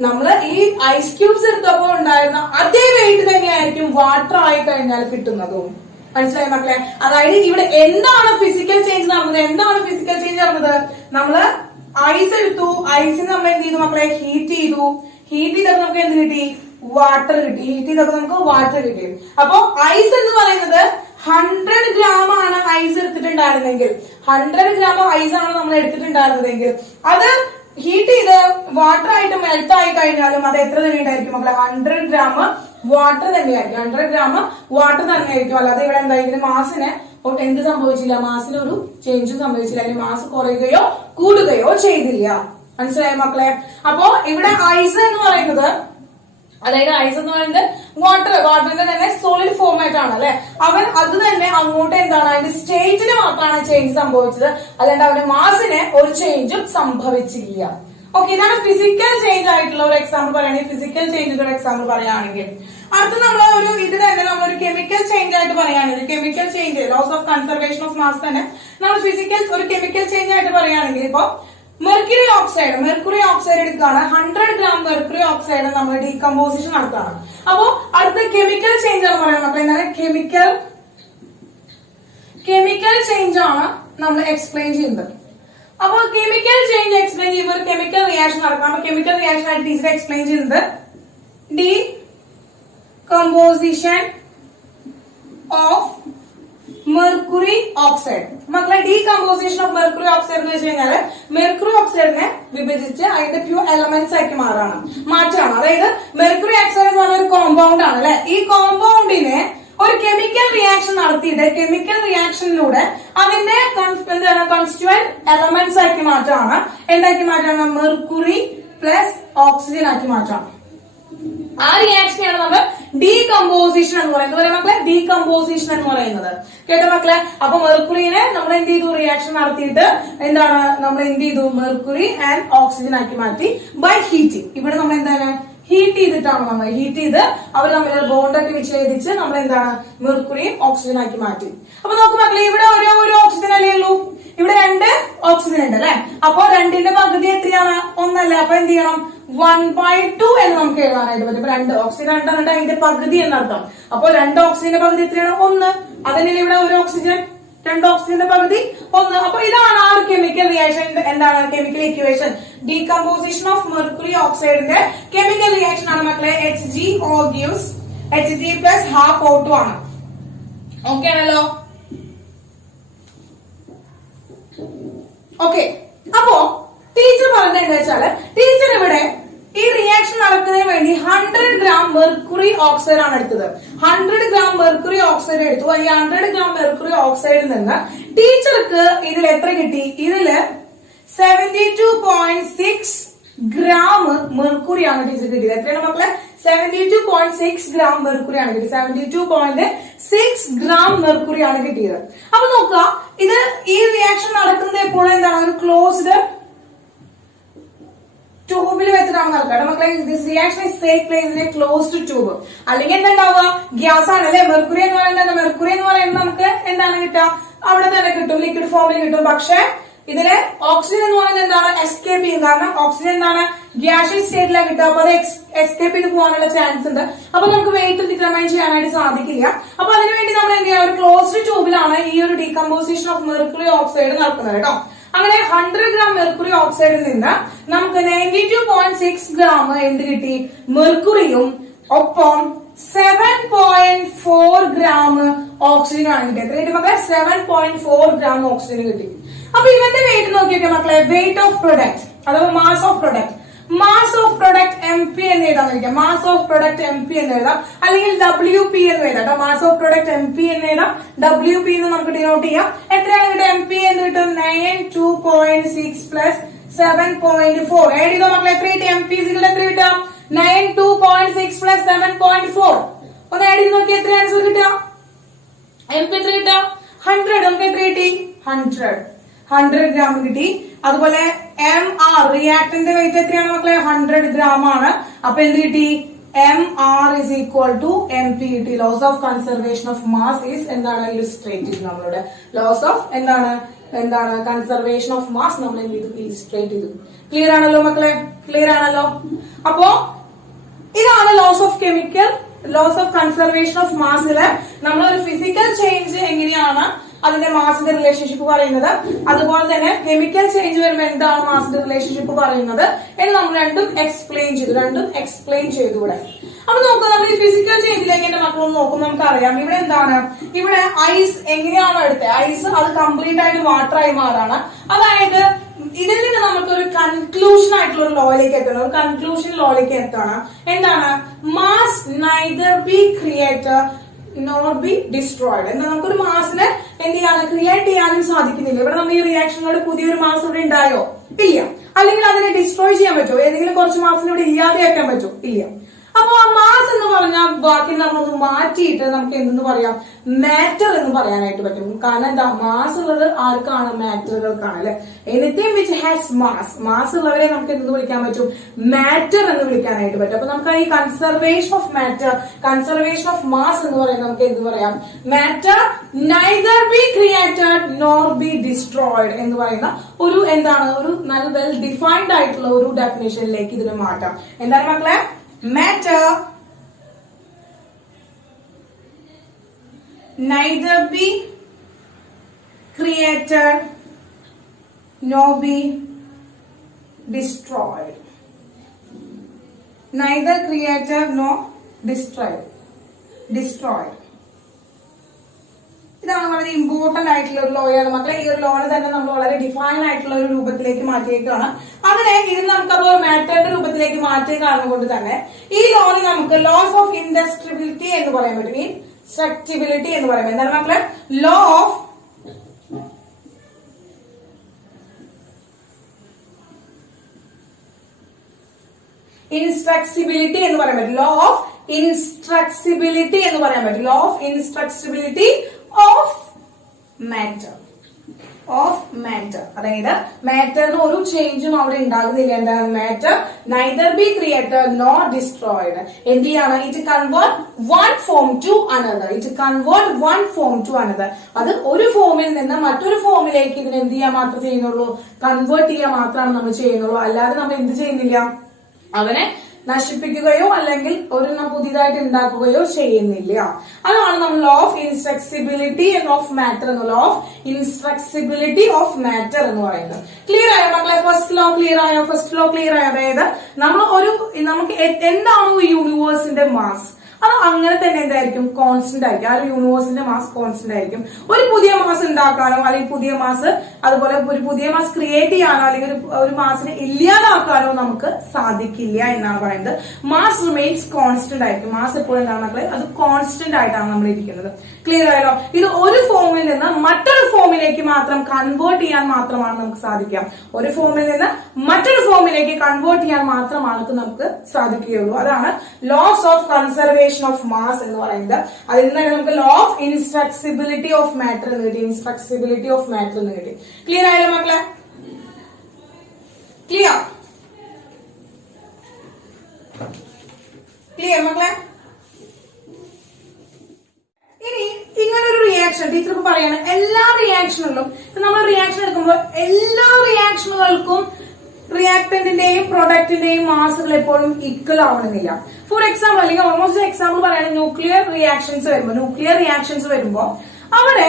നമ്മള് ഈ ഐസ് ക്യൂബ്സ് എടുത്തപ്പോൾ ഉണ്ടായിരുന്ന അതേ വെയിറ്റ് തന്നെയായിരിക്കും വാട്ടർ ആയി കഴിഞ്ഞാൽ കിട്ടുന്നതും. മനസ്സിലായി മക്കളെ? അതായത് ഇവിടെ എന്താണ് ഫിസിക്കൽ ചേഞ്ച് നടന്നത്, എന്താണ് ഫിസിക്കൽ ചേഞ്ച് നടന്നത്, നമ്മള് ഐസ് എടുത്തു, ഐസിന് നമ്മൾ എന്ത് ചെയ്തു മക്കളെ, ഹീറ്റ് ചെയ്തു. ഹീറ്റ് ചെയ്തപ്പോൾ നമുക്ക് എന്ത് കിട്ടി, വാട്ടർ കിട്ടി. ഹീറ്റ് ചെയ്തപ്പോൾ നമുക്ക് വാട്ടർ കിട്ടി. അപ്പോ ഐസ് എന്ന് പറയുന്നത് 100 ഗ്രാം ആണ് ഐസ് എടുത്തിട്ടുണ്ടായിരുന്നെങ്കിൽ, 100 ഗ്രാം ഐസ് ആണ് നമ്മൾ എടുത്തിട്ടുണ്ടായിരുന്നതെങ്കിൽ അത് ഹീറ്റ് ചെയ്ത് വാട്ടർ ആയിട്ട് മെൽറ്റ് ആയി കഴിഞ്ഞാലും അത് എത്ര തന്നെ ഉണ്ടായിരിക്കും മക്കളെ, 100 ഗ്രാം വാട്ടർ തന്നെയായിരിക്കും. 100 ഗ്രാം വാട്ടർ തന്നെയായിരിക്കും. അല്ലാതെ ഇവിടെ എന്തായാലും മാസിന് എന്ത് സംഭവിച്ചില്ല, മാസിന് ഒരു ചേഞ്ചും സംഭവിച്ചില്ല. അല്ലെങ്കിൽ മാസ് കുറയുകയോ കൂടുകയോ ചെയ്തില്ല. മനസ്സിലായോ മക്കളെ? അപ്പോ ഇവിടെ ഐസ് എന്ന് പറയുന്നത്, അതായത് ഐസ് എന്ന് പറയുന്നത് വാട്ടറിന്റെ തന്നെ സോളിഡ് ഫോർമാറ്റ് ആണ് അല്ലെ. അവൻ അത് തന്നെ അങ്ങോട്ട് എന്താണ് അതിന്റെ സ്റ്റേറ്റിന് മാത്രമാണ് ചേഞ്ച് സംഭവിച്ചത്, അല്ലാണ്ട് അവന്റെ മാസിന് ഒരു ചേഞ്ചും സംഭവിച്ചില്ല. ഓക്കെ, ഇതാണ് ഫിസിക്കൽ ചേഞ്ച് ആയിട്ടുള്ള ഒരു എക്സാമ്പിൾ പറയുകയാണെങ്കിൽ, ഫിസിക്കൽ ചേഞ്ചിന്റെ ഒരു എക്സാമ്പിൾ പറയുകയാണെങ്കിൽ. അടുത്ത് നമ്മൾ ഇത് തന്നെ നമ്മളൊരു കെമിക്കൽ ചേഞ്ച് ആയിട്ട് പറയുകയാണെങ്കിൽ, chemical change laws of conservation of mass തന്നെ നമ്മൾ ഫിസിക്കൽ ഒരു കെമിക്കൽ ചേഞ്ച് ആയിട്ട് പറയുകയാണെങ്കിൽ, ഇപ്പൊ മെർക്കുറി ഓക്സൈഡ് എടുക്കുകയാണ്. 100 ഗ്രാം മെർക്കുറി ഓക്സൈഡ് നമ്മൾ ഡീകമ്പോസിഷൻ നടത്തുകയാണ്. അപ്പോ അടുത്ത കെമിക്കൽ ചേഞ്ച് ആണ് പറയുന്നത്. അപ്പൊ എന്താണ് കെമിക്കൽ ചേഞ്ച് ആണ് നമ്മൾ എക്സ്പ്ലെയിൻ ചെയ്യുന്നത്. അപ്പോൾ കെമിക്കൽ ചേഞ്ച് എക്സ്പ്ലെയിൻ ചെയ്യുമ്പോൾ ഒരു കെമിക്കൽ റിയാക്ഷൻ നടക്കാം. അപ്പൊ കെമിക്കൽ റിയാക്ഷൻ ആയിട്ട് ടീച്ചർ എക്സ്പ്ലെയിൻ ചെയ്യുന്നത് ഡീകമ്പോസിഷൻ ഓഫ് മെർക്കുറി ഓക്സൈഡ്. മക്കളെ, ഡീകമ്പോസിഷൻ ഓഫ് മെർക്കുറി ഓക്സൈഡ് എന്ന് വെച്ച് കഴിഞ്ഞാല് മെർക്കുറി ഓക്സൈഡിനെ വിഭജിച്ച് അതിന്റെ പ്യൂർ എലമെന്റ്സ് ആക്കി മാറ്റാണ്. അതായത് മെർക്കുറി ഓക്സൈഡ് എന്ന് പറഞ്ഞ ഒരു കോമ്പൗണ്ട് ആണ് അല്ലെ. ഈ കോമ്പൗണ്ടിനെ ഒരു കെമിക്കൽ റിയാക്ഷൻ നടത്തിയിട്ട് കെമിക്കൽ റിയാക്ഷനിലൂടെ അതിന്റെ കോൺസ്റ്റിറ്റ്യൂവന്റ് എലമെന്റ്സ് ആക്കി മാറ്റാണ്. എന്താക്കി മാറ്റാണ്, മെർക്കുറി പ്ലസ് ഓക്സിജൻ ആക്കി മാറ്റാണ്. ആ റിയാക്ഷനെയാണ് നമ്മൾ ഡീകമ്പോസിഷൻ എന്ന് പറയുന്നത്. മക്കളെ, ഡീകമ്പോസിഷൻ എന്ന് പറയുന്നത് കേട്ടോ മക്കളെ. അപ്പൊ മെർക്കുറിനെ നമ്മൾ എന്ത് ചെയ്തു, റിയാക്ഷൻ നടത്തിയിട്ട് എന്താണ് നമ്മൾ എന്ത് ചെയ്തു, മെർക്കുറി ആൻഡ് ഓക്സിജൻ ആക്കി മാറ്റി ബൈ ഹീറ്റിംഗ്. ഇവിടെ നമ്മൾ എന്താണ് ഹീറ്റ് ചെയ്തിട്ടാണ്, നമ്മൾ ഹീറ്റ് ചെയ്ത് അവർ തമ്മിൽ ബോണ്ടൊക്കെ വിച്ഛേദിച്ച് നമ്മൾ എന്താണ് മെർക്കുറിയും ഓക്സിജൻ ആക്കി മാറ്റി. അപ്പൊ നോക്കൂ മക്കളെ, ഇവിടെ ഒരു ഓക്സിജൻ അല്ലേ ഉള്ളൂ, ഇവിടെ 2 ഓക്സിജൻ ഉണ്ട് അല്ലെ. അപ്പൊ 2ന്റെ പകുതി എത്രയാണ്, 1 അല്ലേ. അപ്പൊ എന്ത് ചെയ്യണം, 1/2 എന്ന് നമുക്ക് എഴുതാനായിട്ട് പറ്റും. 2 ഓക്സിജൻ 2 അതിന്റെ പകുതി എന്നർത്ഥം. അപ്പൊ 2 ഓക്സിജന്റെ പകുതി എത്രയാണ്, 1. അതിന് ഇവിടെ ഒരു ഓക്സിജൻ, 2 ഓക്സിജന്റെ പകുതി 1. അപ്പൊ ഇതാണ് ആ ഒരു കെമിക്കൽ റിയാക്ഷൻ. എന്താണ് chemical equation, decomposition of mercury ഓക്സൈഡിന്റെ കെമിക്കൽ റിയാക്ഷൻ ആണ് മക്കളെ. HgO gives Hg plus half O2 ആണ്. ഓക്കെ ആണല്ലോ. ഓക്കെ, അപ്പോ ടീച്ചർ പറഞ്ഞത് എന്താ വെച്ചാല്, ടീച്ചർ ഇവിടെ ഈ റിയാക്ഷൻ നടക്കുന്നതിന് വേണ്ടി 100 ഗ്രാം മെർക്കുറി ഓക്സൈഡ് ആണ് എടുത്തത്. 100 ഗ്രാം മെർക്കുറി ഓക്സൈഡ് എടുത്തു. ഈ 100 ഗ്രാം മെർക്കുറി ഓക്സൈഡിൽ നിന്ന് ടീച്ചർക്ക് ഇതിൽ എത്ര കിട്ടി, ഇതില് 72.6 ഗ്രാം മെർക്കുറിയാണ് ടീച്ചർ കിട്ടിയത്. എത്രയാണ് മക്കളെ, 72.6 ഗ്രാം മെർക്കുറിയാണ് കിട്ടിയത്. 72.6 ഗ്രാം മെർക്കുറിയാണ് കിട്ടിയത്. അപ്പൊ നോക്കുക, ഇത് ഈ റിയാക്ഷൻ നടക്കുന്നത് എപ്പോഴും എന്താണ്, ഒരു ക്ലോസ്ഡ് ട്യൂബിൽ വെച്ചിട്ടാണ് നടക്കുക മക്കളെ. This reaction is take place in A closed tube. അല്ലെങ്കിൽ എന്താ ഉണ്ടാവുക, ഗ്യാസ് ആണ് അല്ലെ. മെർക്കുറി എന്ന് പറയുന്നത് മെർക്കുറി എന്ന് പറയുന്നത് നമുക്ക് എന്താണ് കിട്ടുക, അവിടെ തന്നെ കിട്ടും, ലിക്വിഡ് ഫോമിൽ കിട്ടും. പക്ഷെ ഇതില് ഓക്സിജൻ എന്ന് പറയുന്നത് എന്താണ്, എസ്കേപ്പ് ചെയ്യും. കാരണം ഓക്സിജൻ എന്താണ്, ഗ്യാഷ്യസ് സ്റ്റേറ്റിലാണ് കിട്ടുക. അപ്പൊ അത് എസ്കേപ്പ് ചെയ്ത് പോകാനുള്ള ചാൻസ് ഉണ്ട്. അപ്പൊ നമുക്ക് വെയിറ്റ് ഡിറ്റർമൈൻ ചെയ്യാനായിട്ട് സാധിക്കില്ല. അപ്പൊ അതിനുവേണ്ടി നമ്മൾ എന്ത് ചെയ്യുക, ഒരു ക്ലോസ്ഡ് ട്യൂബിലാണ് ഈ ഒരു ഡീകമ്പോസിഷൻ ഓഫ് മെർക്കുറി ഓക്സൈഡ് നടക്കുന്നത് കേട്ടോ. അങ്ങനെ 100 ഗ്രാം മെർക്കുറി ഓക്സൈഡിൽ നിന്ന് നമുക്ക് 92.6 ഗ്രാം എന്ത് കിട്ടി, മെർക്കുറിയും ഒപ്പം 7. ഗ്രാം ഓക്സിജൻ ആണ് കിട്ടിയത്. എത്ര കിട്ടി മക്കളെ? 7.4 ഗ്രാം ഓക്സിജൻ കിട്ടി. അപ്പൊ ഇവന്റെ വെയിറ്റ് നോക്കിയൊക്കെ മക്കളെ, വെയിറ്റ് ഓഫ് പ്രൊഡക്റ്റ് അഥവാ mass of product, mass of product M P എന്ന് എഴുതാൻ കഴിക്കാം. Mass of product M P എന്ന് എഴുതാം, അല്ലെങ്കിൽ ഡബ്ല്യു പി എന്ന് എഴുതാം. Mass of product M P എന്ന് എഴുതാം, ഡബ്ല്യു പി എന്ന് നമുക്ക് ഡിനോട്ട് ചെയ്യാം. എത്രയാണ് കിട്ടുക? എം പി എന്ന് കിട്ടും 92.6 പ്ലസ് 7.4. ആഡ് ചെയ്തോ മക്കളെ, എത്ര കിട്ടി? എം പി എത്ര കിട്ടുക? 92.6 പ്ലസ് 7.4. ഒന്ന് ആഡ് ചെയ്ത് നോക്കി, എത്ര ആൻസർ കിട്ടുക? എം പി എത്ര കിട്ടുക? 100. നമുക്ക് എത്ര കിട്ടി? 100 ഗ്രാം കിട്ടി. അതുപോലെ എം ആർ റിയാക്ടന്റെ വെയിറ്റ് എത്രയാണ് മക്കളെ? 100 ഗ്രാം ആണ്. അപ്പൊ എന്ത് കിട്ടി? M R is equal to M P കിട്ടി. Laws of conservation of mass is എന്താണ്? ഇല്ലുസ്ട്രേറ്റ് ചെയ്തു. നമ്മളുടെ ലോസ് ഓഫ് എന്താണ് കൺസർവേഷൻ ഓഫ് മാസ് നമ്മൾ എന്ത് ചെയ്തു? ഇല്ലുസ്ട്രേറ്റ് ചെയ്തു. ക്ലിയർ ആണല്ലോ മക്കളെ? ക്ലിയർ ആണല്ലോ? അപ്പോ ഇതാണ് laws of chemical, laws of conservation of മാസില് നമ്മൾ ഒരു ഫിസിക്കൽ ചേഞ്ച് എങ്ങനെയാണ് അതിന്റെ മാസിന്റെ റിലേഷൻഷിപ്പ് പറയുന്നത്, അതുപോലെ തന്നെ കെമിക്കൽ ചേഞ്ച് വരുമ്പോൾ എന്താണ് മാസിന്റെ റിലേഷൻഷിപ്പ് പറയുന്നത് എന്ന് നമ്മൾ രണ്ടും എക്സ്പ്ലെയിൻ ചെയ്തു ഇവിടെ. അപ്പൊ നോക്കാം, നമ്മൾ ഈ ഫിസിക്കൽ ചേഞ്ചിലേക്ക് എന്റെ മക്കളൊന്ന് നോക്കുമ്പോൾ നമുക്കറിയാം ഇവിടെ എന്താണ്, ഇവിടെ ഐസ് എങ്ങനെയാണ് എടുത്തത്? ഐസ് അത് കംപ്ലീറ്റ് ആയിട്ട് വാട്ടർ ആയി മാറാണ്. അതായത് ഇതിൽ നിന്ന് നമുക്ക് ഒരു കൺക്ലൂഷൻ ആയിട്ടുള്ള ഒരു ലോയിലേക്ക് എത്തണം, ഒരു കൺക്ലൂഷൻ ലോയിലേക്ക് എത്തണം. എന്താണ്? Mass neither be created nor B destroyed. എന്താ, നമുക്കൊരു മാസിനെ എന്ത് ചെയ്യാൻ ക്രിയേറ്റ് ചെയ്യാനും സാധിക്കുന്നില്ല. ഇവിടെ നമ്മൾ ഈ റിയാക്ഷനോട് പുതിയൊരു മാസ് ഇവിടെ ഉണ്ടായോ? ഇല്ല. അല്ലെങ്കിൽ അതിനെ ഡിസ്ട്രോയ് ചെയ്യാൻ പറ്റുമോ? ഏതെങ്കിലും കുറച്ച് മാസിനെ ഇവിടെ ഇല്ലാതെയാക്കാൻ പറ്റുമോ? ഇല്ല. അപ്പൊ ആ മാസ് എന്ന് പറഞ്ഞാൽ ബാക്കി നമ്മളൊന്ന് മാറ്റിയിട്ട് നമുക്ക് എന്തെന്ന് പറയാം? മാറ്റർ എന്ന് പറയാനായിട്ട് പറ്റും. കാരണം എന്താ, മാസ് ഉള്ളത് ആർക്കാണ്? മാറ്ററുകൾക്കാണ് അല്ലെ. എനിത്തിങ് വിച്ച് ഹാസ് മാസ് ഉള്ളവരെ നമുക്ക് എന്തെന്ന് വിളിക്കാൻ പറ്റും? മാറ്റർ എന്ന് വിളിക്കാനായിട്ട് പറ്റും. അപ്പൊ നമുക്ക് ഈ conservation of matter, conservation of mass എന്ന് പറയുന്നത് നമുക്ക് എന്ത് പറയാം? Matter neither be created nor B destroyed എന്ന് പറയുന്ന ഒരു എന്താണ്, ഒരു നല്ല വെൽ ഡിഫൈൻഡ് ആയിട്ടുള്ള ഒരു ഡെഫിനേഷനിലേക്ക് ഇതിനെ മാറ്റാം. എന്താണ് മക്കളെ? Matter neither be created nor be destroyed. Neither created nor destroyed. ഇതാണ് വളരെ ഇമ്പോർട്ടന്റ് ആയിട്ടുള്ള ഒരു ലോയാണ് മക്കളെ. ഈ ഒരു ലോണ് തന്നെ നമ്മൾ വളരെ ഡിഫൈൻ ആയിട്ടുള്ള ഒരു രൂപത്തിലേക്ക് മാറ്റിയേക്കാണ്. അങ്ങനെ ഇത് നമുക്കപ്പോ മാറ്ററിന്റെ രൂപത്തിലേക്ക് മാറ്റിയ കാരണം കൊണ്ട് തന്നെ ഈ ലോന് നമുക്ക് ലോസ് ഓഫ് ഇൻഡസ്ട്രിബിലിറ്റി എന്ന് പറയാൻ പറ്റും. ഇൻസ്ട്രക്റ്റിബിലിറ്റി എന്ന് പറയാൻ പറ്റും. എന്താണ് മക്കളെ? ലോ ഓഫ് ഇൻസ്ട്രക്സിബിലിറ്റി എന്ന് പറയാൻ പറ്റും. ലോ ഓഫ് ഇൻസ്ട്രക്സിബിലിറ്റി എന്ന് പറയാൻ പറ്റും. Law of indestructibility of matter. അതായത് മാറ്ററിന് ഒരു ചേഞ്ചും അവിടെ ഉണ്ടാകുന്നില്ല. എന്താണ് matter? Neither be created nor destroyed. എന്ത് ചെയ്യാണ്? It convert one form to another. അത് ഒരു ഫോമിൽ നിന്ന് മറ്റൊരു ഫോമിലേക്ക് ഇതിന് എന്ത് ചെയ്യാൻ മാത്രമേ ചെയ്യുന്നുള്ളൂ? കൺവേർട്ട് ചെയ്യാൻ മാത്രമാണ് നമ്മൾ ചെയ്യുന്നുള്ളൂ. അല്ലാതെ നമ്മൾ എന്ത് ചെയ്യുന്നില്ല? അവനെ നശിപ്പിക്കുകയോ അല്ലെങ്കിൽ ഒരെണ്ണം പുതിയതായിട്ട് ഉണ്ടാക്കുകയോ ചെയ്യുന്നില്ല. അതാണ് നമ്മൾ law of indestructibility of matter എന്ന്, law of indestructibility of matter എന്ന് പറയുന്നത്. ക്ലിയർ ആയോ മക്കളെ? ഫസ്റ്റ് ലോ ക്ലിയർ ആയോ? അതായത് നമുക്ക് എന്താണോ യൂണിവേഴ്സിന്റെ മാസ് അത് അങ്ങനെ തന്നെ എന്തായിരിക്കും? കോൺസ്റ്റന്റ് ആയിരിക്കും. ആ ഒരു യൂണിവേഴ്സിന്റെ മാസ് കോൺസ്റ്റന്റ് ആയിരിക്കും. ഒരു പുതിയ മാസ് ഉണ്ടാക്കാനോ അല്ലെങ്കിൽ പുതിയ മാസ് അതുപോലെ ഒരു പുതിയ മാസ് ക്രിയേറ്റ് ചെയ്യാനോ അല്ലെങ്കിൽ ഒരു മാസിനെ ഇല്ലാതാക്കാനോ നമുക്ക് സാധിക്കില്ല എന്നാണ് പറയുന്നത്. മാസ് റിമെയിൻസ് കോൺസ്റ്റന്റ് ആയിരിക്കും. മാസ് എപ്പോഴും എന്താണ് മക്കളെ? അത് കോൺസ്റ്റന്റ് ആയിട്ടാണ് നമ്മൾ ഇരിക്കുന്നത്. ക്ലിയർ ആയല്ലോ? ഇത് ഒരു ഫോമിൽ നിന്ന് മറ്റൊരു ഫോമിലേക്ക് മാത്രം കൺവേർട്ട് ചെയ്യാൻ മാത്രമാണ് നമുക്ക് സാധിക്കാം. ഒരു ഫോമിൽ നിന്ന് മറ്റൊരു ഫോമിലേക്ക് കൺവേർട്ട് ചെയ്യാൻ മാത്രമാണ് നമുക്ക് സാധിക്കുകയുള്ളൂ. അതാണ് laws of conservation of mass എന്ന് പറയുന്നത്. അതിൽ നിന്ന് നമുക്ക് law of indestructibility of matter എന്ന് കിട്ടി. ക്ലിയർ ആയല്ലോ മക്കളെ? ക്ലിയർ മക്കളെ? ഇനി ഇങ്ങനൊരു റിയാക്ഷൻ ടീച്ചർക്ക് പറയാണ്, എല്ലാ റിയാക്ഷനുകളും നമ്മൾ റിയാക്ഷൻ എടുക്കുമ്പോൾ എല്ലാ റിയാക്ഷനുകൾക്കും റിയാക്ടന്റിന്റെയും പ്രൊഡക്റ്റിന്റെയും മാസുകൾ എപ്പോഴും ഈക്വൽ ആവണമെന്നില്ല. ഫോർ എക്സാമ്പിൾ അല്ലെങ്കിൽ ഓൾമോസ്റ്റ് എക്സാമ്പിൾ പറയുകയാണെങ്കിൽ ന്യൂക്ലിയർ റിയാക്ഷൻസ് വരുമ്പോ അവിടെ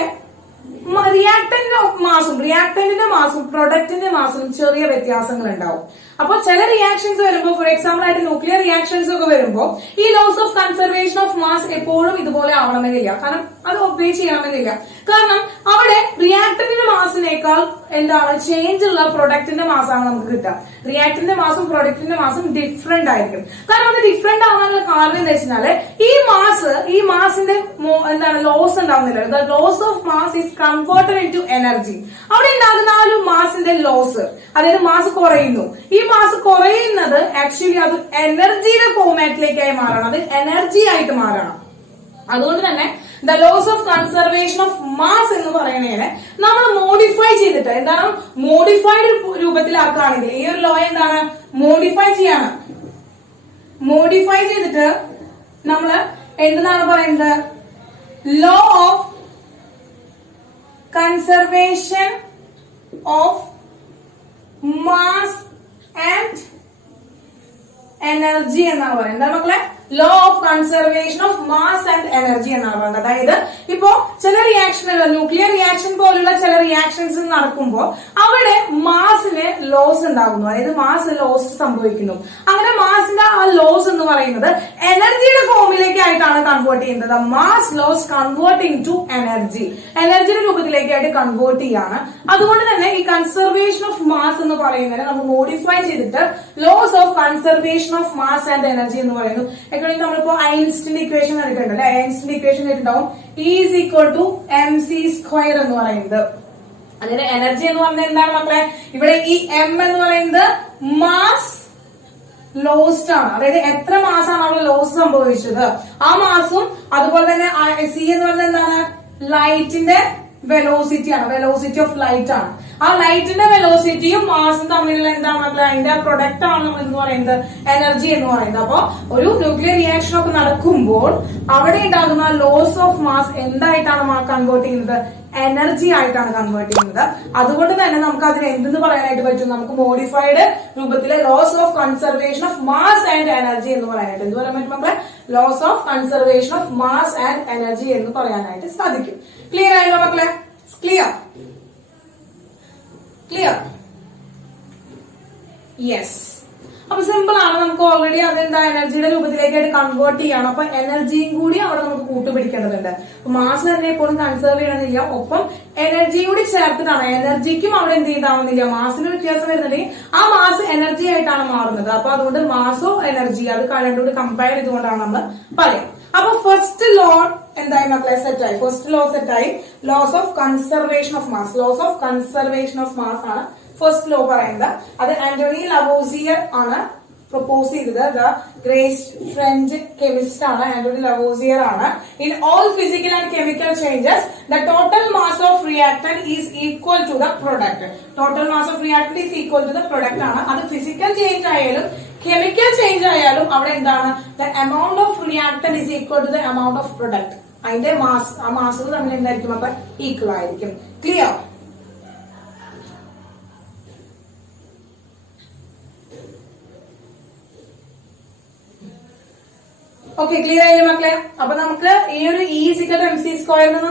റിയാക്ടന്റിന്റെ മാസും പ്രൊഡക്റ്റിന്റെ മാസും ചെറിയ വ്യത്യാസങ്ങൾ ഉണ്ടാവും. അപ്പൊ ചില റിയാക്ഷൻസ് വരുമ്പോൾ, ഫോർ എക്സാമ്പിൾ ആയിട്ട് ന്യൂക്ലിയർ റിയാക്ഷൻസ് ഒക്കെ വരുമ്പോൾ ഈ laws of conservation of mass എപ്പോഴും ഇതുപോലെ ആവണമെന്നില്ല. കാരണം അത് ഒബേ ചെയ്യണമെന്നില്ല. കാരണം അവിടെ റിയാക്ടറിന്റെ മാസിനേക്കാൾ എന്താണ് ചേഞ്ച് ഉള്ള പ്രൊഡക്റ്റിന്റെ മാസാണ് നമുക്ക് കിട്ടുക. റിയാക്ടറിന്റെ മാസും പ്രൊഡക്റ്റിന്റെ മാസും ഡിഫറെന്റ് ആയിരിക്കും. കാരണം അത് ഡിഫറെന്റ് ആവാനുള്ള കാരണം എന്താ വെച്ചാല് ഈ മാസിന്റെ എന്താണ് ലോസ് ഉണ്ടാവുന്നില്ല. The loss of mass is converted into energy. അവിടെ ഉണ്ടാകുന്ന ആ ഒരു മാസിന്റെ ലോസ്, അതായത് മാസ് കുറയുന്നു. ഈ മാസ് കുറയുന്നത് ആക്ച്വലി അത് എനർജിയുടെ ഫോർമാറ്റിലേക്കായി മാറണം. അത് എനർജി ആയിട്ട് മാറണം. അതുകൊണ്ട് തന്നെ the loss of conservation of mass എന്ന് പറയുന്നതിനെ നമ്മൾ മോഡിഫൈ ചെയ്തിട്ട്, എന്താണ് മോഡിഫൈഡ് രൂപത്തിലാക്കുകയാണെങ്കിൽ ഈ ഒരു ലോ എന്താണ് മോഡിഫൈ ചെയ്യാണ്. മോഡിഫൈ ചെയ്തിട്ട് നമ്മൾ എന്താണ് പറയുന്നത്, law of conservation of mass and energy എന്നാണ് പറയുന്നത്. എന്താ മക്കളെ, law of conservation of mass and energy എന്നാണ് പറയുന്നത്. അതായത് ഇപ്പോ ചില റിയാക്ഷനുകൾ, ന്യൂക്ലിയർ റിയാക്ഷൻ പോലുള്ള ചില റിയാക്ഷൻസ് നടക്കുമ്പോൾ അവിടെ മാസിന് ലോസ് ഉണ്ടാകുന്നു, അതായത് മാസ് ലോസ് സംഭവിക്കുന്നു. അങ്ങനെ മാസിന്റെ ആ ലോസ് എന്ന് പറയുന്നത് എനർജിയുടെ ഫോമിലേക്കായിട്ടാണ് കൺവേർട്ട് ചെയ്യുന്നത്. Mass loss converting to energy, എനർജിയുടെ രൂപത്തിലേക്കായിട്ട് കൺവേർട്ട് ചെയ്യാണ്. അതുകൊണ്ട് തന്നെ ഈ കൺസർവേഷൻ ഓഫ് മാസ് എന്ന് പറയുന്നത് നമ്മൾ മോഡിഫൈ ചെയ്തിട്ട് laws of conservation of mass and energy എന്ന് പറയുന്നു. നമ്മളിപ്പോ ഐൻസ്റ്റീന്റെ ഇക്വേഷൻ കണ്ടിട്ടുണ്ട് അല്ലെ, ഐൻസ്റ്റീന്റെ ഇക്വേഷൻ കേട്ടിട്ടുണ്ടാവും. E is equal to mc square എന്ന് പറയുന്നത്. അതിന്റെ എനർജി എന്ന് പറയുന്നത് എന്താണ് മക്കളെ, ഇവിടെ ഈ m എന്ന് പറയുന്നത് മാസ് ലോസ്റ്റ് ആണ്. അതായത് എത്ര മാസാണ് അവിടെ ലോസ് സംഭവിച്ചത് ആ മാസും, അതുപോലെ തന്നെ c എന്ന് പറയുന്നത് എന്താണ്, ലൈറ്റിന്റെ വെലോസിറ്റി ആണ്, വെലോസിറ്റി ഓഫ് ലൈറ്റ് ആണ്. ആ ലൈറ്റിന്റെ വെലോസിറ്റിയും മാസും തമ്മിലുള്ള എന്താണ് മക്കളെ, അതിന്റെ പ്രൊഡക്റ്റ് ആണ് നമ്മൾ എന്ന് പറയുന്നത് എനർജി എന്ന് പറയുന്നത്. അപ്പൊ ഒരു ന്യൂക്ലിയർ റിയാക്ഷൻ ഒക്കെ നടക്കുമ്പോൾ അവിടെ ഉണ്ടാകുന്ന ലോസ് ഓഫ് മാസ് എന്തായിട്ടാണ് കൺവേർട്ട് ചെയ്യുന്നത്, എനർജി ആയിട്ടാണ് കൺവേർട്ട് ചെയ്യുന്നത്. അതുകൊണ്ട് തന്നെ നമുക്ക് അതിന് എന്തെന്ന് പറയാനായിട്ട് പറ്റും, നമുക്ക് മോഡിഫൈഡ് രൂപത്തിലെ laws of conservation of mass and energy എന്ന് പറയാനായിട്ട് എന്ത് പറയാൻ പറ്റും മക്കളെ, laws of conservation of mass and energy എന്ന് പറയാനായിട്ട് സാധിക്കും. ക്ലിയർ ആയല്ലോ മക്കളെ? Clear clear yes. അപ്പൊ സിമ്പിൾ ആണ്, നമുക്ക് ഓൾറെഡി അതെന്താ എനർജിയുടെ രൂപത്തിലേക്കായിട്ട് കൺവേർട്ട് ചെയ്യണം. അപ്പൊ എനർജിയും കൂടി അവിടെ നമുക്ക് കൂട്ടുപിടിക്കേണ്ടതുണ്ട്. മാസ് തന്നെ എപ്പോഴും കൺസേർവ് ചെയ്യണമെന്നില്ല, ഒപ്പം എനർജിയും കൂടി ചേർത്തിട്ടാണ്. എനർജിക്കും അവിടെ എന്ത് ചെയ്താവുന്നില്ല, മാസിന് വ്യത്യാസം വരുന്നുണ്ടെങ്കിൽ ആ മാസ് എനർജി ആയിട്ടാണ് മാറുന്നത്. അപ്പൊ അതുകൊണ്ട് മാസോ എനർജി അത് രണ്ടുകൂടി കമ്പയർ ചെയ്തുകൊണ്ടാണ് നമ്മൾ പറയാം. അപ്പൊ ഫസ്റ്റ് ലോ എന്തായി മക്കളെ, സെറ്റായി. ഫസ്റ്റ് ലോ സെറ്റായി, laws of conservation of mass. Laws of conservation of mass ആണ് ഫസ്റ്റ് ലോ പറയുന്നത്. അത് ആന്റോണി ലവോസിയർ ആണ് പ്രൊപ്പോസ് ചെയ്തത്. ദ ഗ്രേറ്റ് ഫ്രഞ്ച് കെമിസ്റ്റ് ആണ്, ആന്റോണി ലവോസിയർ ആണ്. In all physical and chemical changes the total mass of reactant is equal to the product. Total mass of reactant is equal to the product ആണ്. അത് physical change ആയാലും chemical change ആയാലും അവിടെ എന്താണ്, the amount of reactant is equal to the amount of product. അതിന്റെ mass, ആ മാസുകൾ തമ്മിൽ എന്തായിരിക്കും അപ്പൊ ഈക്വൽ ആയിരിക്കും. ക്ലിയർ? ഓക്കെ, ക്ലിയർ ആയില്ലേ മക്കളെ? അപ്പൊ നമുക്ക് ഈ ഒരു E=mc സ്ക്വയറിൽ നിന്ന്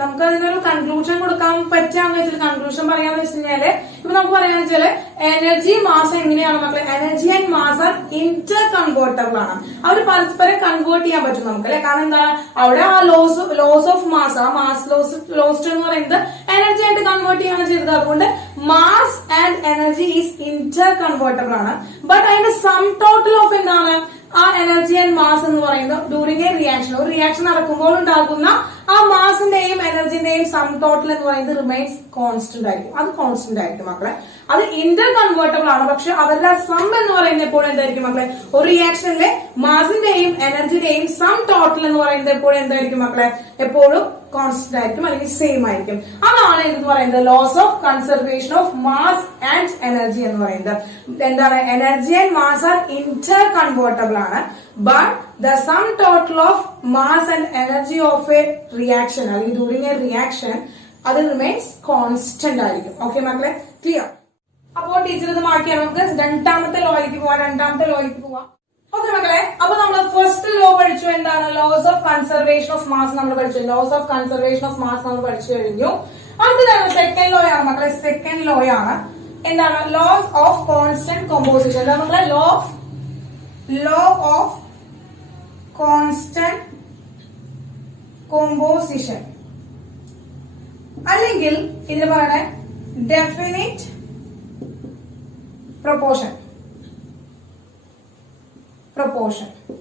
നമുക്ക് അതിനൊരു കൺക്ലൂഷൻ കൊടുക്കാൻ പറ്റാന്ന് വെച്ചാൽ, കൺക്ലൂഷൻ പറയാന്ന് വെച്ച് കഴിഞ്ഞാല് ഇപ്പൊ നമുക്ക് പറയാന്ന് വെച്ചാല് എനർജി മാസ് എങ്ങനെയാണ് മക്കളെ, energy and mass are interconvertible ആണ്. അവർ പരസ്പരം കൺവേർട്ട് ചെയ്യാൻ പറ്റും നമുക്ക് അല്ലെ. കാരണം എന്താണ്, അവിടെ ആ ലോസ് ഓഫ് മാസ്, ആ മാസ് ലോസ്റ്റ് എന്ന് പറയുന്നത് എനർജി ആയിട്ട് കൺവേർട്ട് ചെയ്യാണ് ചെയ്തത്. അതുകൊണ്ട് mass and energy is Inter convertible ആണ്. ബട്ട് അതിന്റെ സം ടോട്ടൽ ഓഫ് എന്താണ്, ആ എനർജി ആൻഡ് മാസ് എന്ന് പറയുന്നത് ഡ്യൂറിംഗ് എ റിയാക്ഷൻ, ഒരു റിയാക്ഷൻ നടക്കുമ്പോൾ ഉണ്ടാകുന്ന ആ മാസിന്റെയും എനർജിന്റെയും സം ടോട്ടൽ എന്ന് പറയുന്നത് റിമൈൻസ് കോൺസ്റ്റന്റ് ആയിരിക്കും. അത് കോൺസ്റ്റന്റ് ആയിരിക്കും മക്കളെ. അത് ഇന്റർ കൺവേർട്ടബിൾ ആണ്. പക്ഷെ അവരുടെ സം എന്ന് പറയുന്നത് എപ്പോഴും എന്തായിരിക്കും മക്കളെ, ഒരു റിയാക്ഷനിലെ മാസിന്റെയും എനർജിന്റെയും സം ടോട്ടൽ എന്ന് പറയുന്നത് എപ്പോഴും എന്തായിരിക്കും മക്കളെ, എപ്പോഴും കോൺസ്റ്റന്റ് ആയിരിക്കും, അല്ലെങ്കിൽ സെയിം ആയിരിക്കും. അതാണ് എന്ന് പറയുന്നത് laws of conservation of mass and energy എന്ന് പറയുന്നത്. എന്താണ്, energy and mass are interconvertible ആണ്. But the sum total of mass and energy of a reaction, അല്ലെങ്കിൽ ഡ്യൂറിംഗ് എ റിയാക്ഷൻ, അത് റിമൈൻസ് കോൺസ്റ്റന്റ് ആയിരിക്കും. ഓക്കെ മക്കളെ? ക്ലിയർ? അപ്പോൾ teacher ഇത് മാറ്റിയാണ്. നമുക്ക് രണ്ടാമത്തെ ലോയിലേക്ക് പോവാം. ഓക്കെ മക്കളെ, അപ്പൊ നമ്മൾ ഫസ്റ്റ് ലോ പഠിച്ചു. എന്താണ്, loss of conservation of mass നമ്മൾ പഠിച്ചു. Laws of conservation of mass നമ്മൾ പഠിച്ചു കഴിഞ്ഞു. അത് തന്നെ സെക്കൻഡ് ലോ ആണ് മക്കളെ. സെക്കൻഡ് ലോ ആണ് എന്താണ് ലോസ് ഓഫ് കോൺസ്റ്റന്റ് കോമ്പോസിഷൻ. എന്താ നമ്മളെ ലോ ഓഫ് കോൺസ്റ്റന്റ് കോമ്പോസിഷൻ, അല്ലെങ്കിൽ ഇതിന് പറയണേ ഡെഫിനിറ്റ് പ്രൊപ്പോർഷൻ.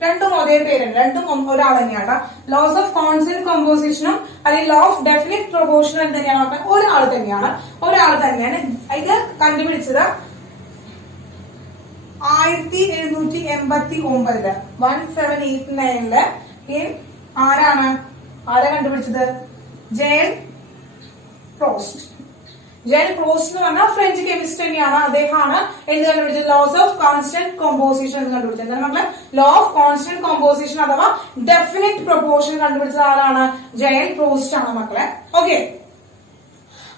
രണ്ടും ഒരേ പേരുണ്ട്, രണ്ടും ഒരാൾ തന്നെയാണ്. ലോസ് ഓഫ് കോൺസ്റ്റന്റ് കോമ്പോസിഷനും അല്ലെങ്കിൽ ലോ ഓഫ് ഡെഫിനിറ്റ് പ്രൊപ്പോർഷനും എന്ത് തന്നെയാണ്? ഒരാൾ തന്നെയാണ്. ഇത് കണ്ടുപിടിച്ചത് 1789 1789 ആരാണ് കണ്ടുപിടിച്ചത്? ജെയൻ പ്രോസ്റ്റ് എന്ന് പറഞ്ഞാൽ ഫ്രഞ്ച് കെമിസ്റ്റ് തന്നെയാണ്. അദ്ദേഹമാണ് എന്ത് കണ്ടുപിടിച്ചത്? ലോസ് ഓഫ് കോൺസ്റ്റന്റ് കോമ്പോസിഷൻ എന്ന് കണ്ടുപിടിച്ചത്. എന്താണ് നമ്മള് ലോ ഓഫ് കോൺസ്റ്റന്റ് കോമ്പോസിഷൻ അഥവാ ഡെഫിനിറ്റ് പ്രൊപ്പോർഷൻ കണ്ടുപിടിച്ചത് ആരാണ്? ജെയൻ പ്രോസ്റ്റ് ആണ് മക്കളെ. ഓക്കെ,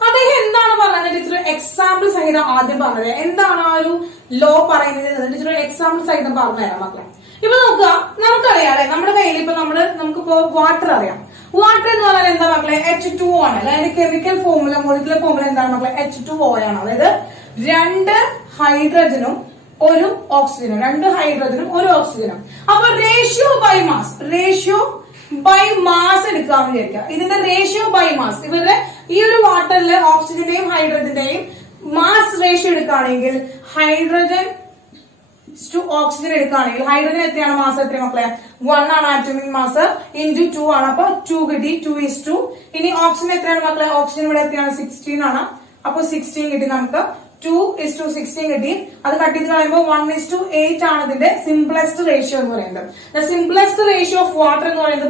അദ്ദേഹം എന്താണ് പറഞ്ഞത്? ഇച്ചിരി എക്സാമ്പിൾ സഹിതം ആദ്യം പറഞ്ഞത്. എന്താണ് ആ ഒരു ലോ പറയുന്നത്? ഇച്ചിരി എക്സാമ്പിൾ സഹിതം പറഞ്ഞുതരാം മക്കളെ. ഇപ്പൊ നോക്കുക, നമുക്കറിയാം അല്ലെ, നമ്മുടെ കയ്യിൽ ഇപ്പൊ നമുക്കിപ്പോ വാട്ടർ അറിയാം. വാട്ടർ എന്ന് പറഞ്ഞാൽ എന്താ മക്കളെ? H2O ആണ്. അതായത് കെമിക്കൽ ഫോർമുല, മോളിക്കുലർ ഫോർമുല എന്താണ് മക്കളെ? H2O ആണ്. അതായത് 2 ഹൈഡ്രജനും 1 ഓക്സിജനും, 2 ഹൈഡ്രജനും 1 ഓക്സിജനും. അപ്പൊ റേഷ്യോ ബൈ മാസ് എടുക്കാമെന്ന് വിചാരിക്കുക. ഇതിന്റെ റേഷ്യോ ബൈ മാസ്, ഇവരുടെ ഈ ഒരു വാട്ടറിലെ ഓക്സിജന്റെയും ഹൈഡ്രജന്റെയും മാസ് റേഷ്യോ എടുക്കുകയാണെങ്കിൽ ഹൈഡ്രജൻ ടു ഓക്സിജൻ എടുക്കുകയാണെങ്കിൽ ഹൈഡ്രജൻ എത്രയാണ്? മാസ് എത്രയാണ് മക്കളെ? 1 ആണ് ആറ്റോമിക് മാസ്, ഇൻറ്റു 2 ആണ്. അപ്പൊ 2 കിട്ടി, 2:2. ഇനി ഓക്സിജൻ എത്രയാണ് മക്കളെ? ഓക്സിജൻ ഇവിടെ എത്രയാണ്? 16 ആണ്. അപ്പൊ 16 കിട്ടി നമുക്ക്. 2:16 കിട്ടി. അത് കട്ട് ചെയ്ത് കളയുമ്പോൾ 1:8 ആണ് ഇതിന്റെ സിംപ്ലസ്റ്റ് റേഷ്യോ എന്ന് പറയുന്നത്. The simplest ratio of water എന്ന് പറയുന്നത്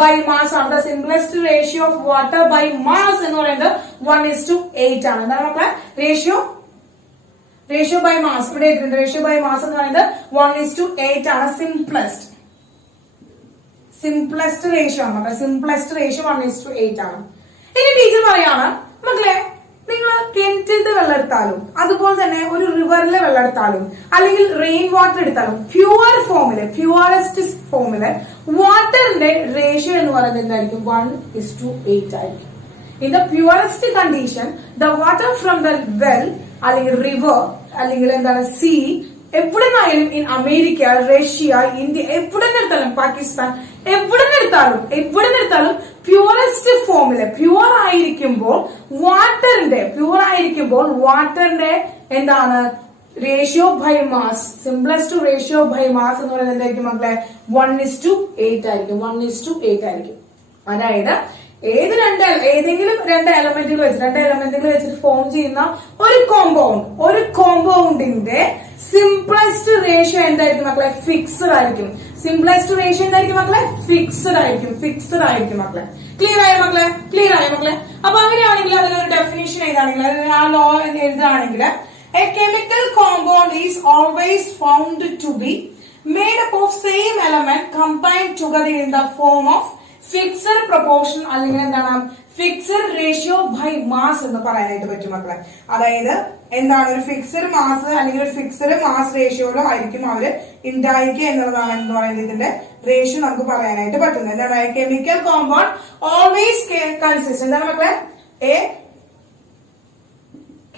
ബൈ മാസ് ആണ്. The simplest ratio of water by mass എന്ന് പറയുന്നത് 1:8 ആണ്. എന്താണ് മക്കളെ? റേഷ്യോ ബൈ മാസ് ഇവിടെ എഴുതിയിട്ടുണ്ട്. റേഷ്യോ ബൈ മാസ് എന്ന് പറയുന്നത് 1:8 ആണ്. സിംപ്ലസ്റ്റ് റേഷ്യോ ആണ് മക്കളെ. സിംപ്ലസ്റ്റ് റേഷ്യോ 1:8 ആണ്. ഇനി ടീച്ചർ പറയാണ് മക്കളെ, നിങ്ങൾ കിണറ്റിന്റെ വെള്ളം എടുത്താലും അതുപോലെ തന്നെ ഒരു റിവറിലെ വെള്ളം എടുത്താലും അല്ലെങ്കിൽ റെയിൻ വാട്ടർ എടുത്താലും പ്യൂറസ്റ്റ് ഫോമില് വാട്ടറിന്റെ റേഷ്യോ എന്ന് പറയുന്നത് എന്തായിരിക്കും? 1:8 ആയിരിക്കും. In the purest condition the water from the well അല്ലെങ്കിൽ റിവർ അല്ലെങ്കിൽ എന്താണ് സീ, എവിടെ നിന്നായാലും ഇൻ അമേരിക്ക, റഷ്യ, ഇന്ത്യ, എവിടെ നിന്നെടുത്താലും പാകിസ്ഥാൻ, എവിടെ നിന്നെടുത്താലും പ്യൂറസ്റ്റ് ഫോമില് പ്യൂർ ആയിരിക്കുമ്പോൾ വാട്ടറിന്റെ എന്താണ് ratio by mass, simplest ratio by mass എന്ന് പറയുന്നത് എന്തായിരിക്കും മക്കളെ? 1:8 ആയിരിക്കും. 1:8 ആയിരിക്കും. അതായത് ഏതെങ്കിലും രണ്ട് എലമെന്റുകൾ വെച്ചിട്ട് ഫോം ചെയ്യുന്ന ഒരു കോമ്പൗണ്ടിന്റെ സിംപ്ലസ്റ്റ് റേഷ്യോ എന്തായിരിക്കും മക്കളെ? ഫിക്സഡ് ആയിരിക്കും. സിംപ്ലസ്റ്റ് റേഷ്യോ എന്തായിരിക്കും മക്കളെ? ഫിക്സഡ് ആയിരിക്കും മക്കളെ. ക്ലിയർ ആയോ മക്കളെ? അപ്പൊ അങ്ങനെയാണെങ്കിൽ അതിനൊരു ഡെഫിനിഷൻ എഴുതാണെങ്കിൽ, ആ ലോ എഴുതുകയാണെങ്കിൽ, a chemical compound is always found to be made up of same element combined together in the form of fixed proportion അല്ലെങ്കിൽ എന്താണ്? ഫിക്സഡ് റേഷ്യോ ബൈ മാസ് എന്ന് പറയാനായിട്ട് പറ്റും മക്കളെ. അതായത് എന്താണ്? ഒരു ഫിക്സഡ് മാസ് അല്ലെങ്കിൽ ഒരു ഫിക്സഡ് മാസ് റേഷ്യോയിലോ ആയിരിക്കും അവര് ഉണ്ടായിരിക്കുക എന്നുള്ളതാണ് എന്ന് പറയുന്നത് ഇതിന്റെ റേഷ്യോ നമുക്ക് പറയാനായിട്ട് പറ്റുന്നത്. എന്താണ്? Chemical compound always consist. എന്താണ് മക്കളെ? A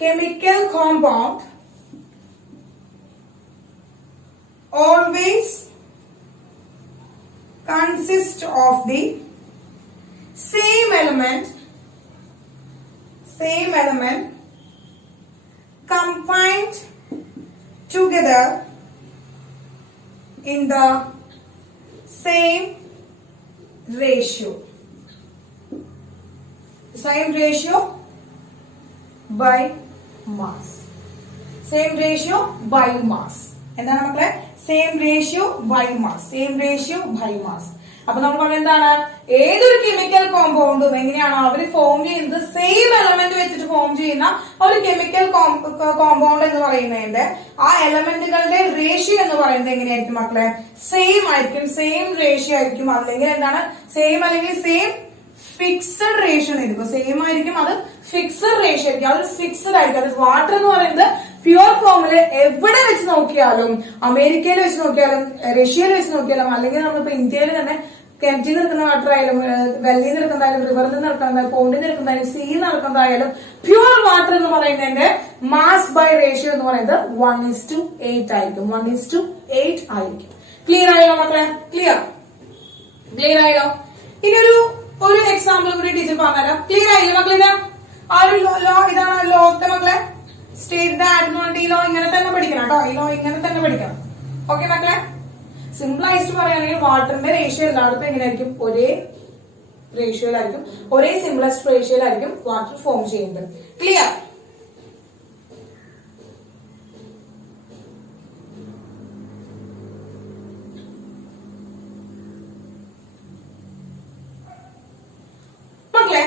chemical compound always consist of the same element combined together in the same ratio by mass. എന്താണ് മക്കളെ? Same ratio by mass. അപ്പൊ നമ്മൾ പറഞ്ഞ എന്താണ്? ഏതൊരു കെമിക്കൽ കോമ്പൗണ്ടും എങ്ങനെയാണ് അവര് ഫോം ചെയ്യുന്നത്? സെയിം എലമെന്റ് വെച്ചിട്ട് ഫോം ചെയ്യുന്ന ഒരു കെമിക്കൽ കോമ്പൗണ്ട് എന്ന് പറയുന്നതിന്റെ ആ എലമെന്റുകളുടെ റേഷ്യോ എന്ന് പറയുന്നത് എങ്ങനെയായിരിക്കും മക്കളെ? സെയിം റേഷ്യോ ആയിരിക്കും. അല്ലെങ്കിൽ എന്താണ്? സെയിം ഫിക്സഡ് റേഷ്യോ ആയിരിക്കും. സെയിം ആയിരിക്കും. അത് ഫിക്സഡ് റേഷ്യോ ആയിരിക്കും. അത് ഫിക്സഡ് ആയിരിക്കും. അത് വാട്ടർ എന്ന് പറയുന്നത് പ്യുവർ ഫോമില് എവിടെ വെച്ച് നോക്കിയാലും, അമേരിക്കയിൽ വെച്ച് നോക്കിയാലും റഷ്യയിൽ വെച്ച് നോക്കിയാലും അല്ലെങ്കിൽ നമ്മളിപ്പോ ഇന്ത്യയിൽ തന്നെ കിണറ്റിൽ നിൽക്കുന്ന വാട്ടർ ആയാലും, വെള്ളിയിൽ നിൽക്കുന്നതായാലും, റിവറിൽ നിൽക്കുന്നതായാലും, പോണ്ടിൽ നിൽക്കുന്നതായാലും, സീയിൽ നിൽക്കുന്നതായാലും, പ്യൂർ വാട്ടർ എന്ന് പറയുന്നതിന്റെ മാസ് ബൈ റേഷ്യോ എന്ന് പറയുന്നത് 1:8 ആയിരിക്കും. 1:8 ആയിരിക്കും. ക്ലിയർ ആയല്ലോ മക്കളെ? ക്ലിയർ ആയല്ലോ? ഇനി ഒരു എക്സാമ്പിൾ കൂടി ടീച്ചർ പറഞ്ഞുതരാം. ക്ലിയർ ആയില്ലേ മക്കളിത്? ആ ഒരു ലോ ഇതാണ് ലോത്തെ മക്കളെ. സ്റ്റേറ്റ് ദാറ്റ് എന്ന് പറഞ്ഞിട്ട് ഈ ലോ ഇങ്ങനെ തന്നെ പഠിക്കണം കേട്ടോ. ഈ ലോ ഇങ്ങനെ തന്നെ പഠിക്കണം. ഓക്കെ മക്കളെ? സിമ്പിൾ ആയിട്ട് പറയുകയാണെങ്കിൽ വാട്ടറിന്റെ റേഷ്യോ എല്ലായിടത്തും എങ്ങനെയായിരിക്കും? ഒരേ റേഷ്യോയിലായിരിക്കും, ഒരേ സിംപ്ലസ്റ്റ് റേഷ്യോയിലായിരിക്കും വാട്ടർ ഫോം ചെയ്യുന്നത്. ക്ലിയർ? മക്കളെ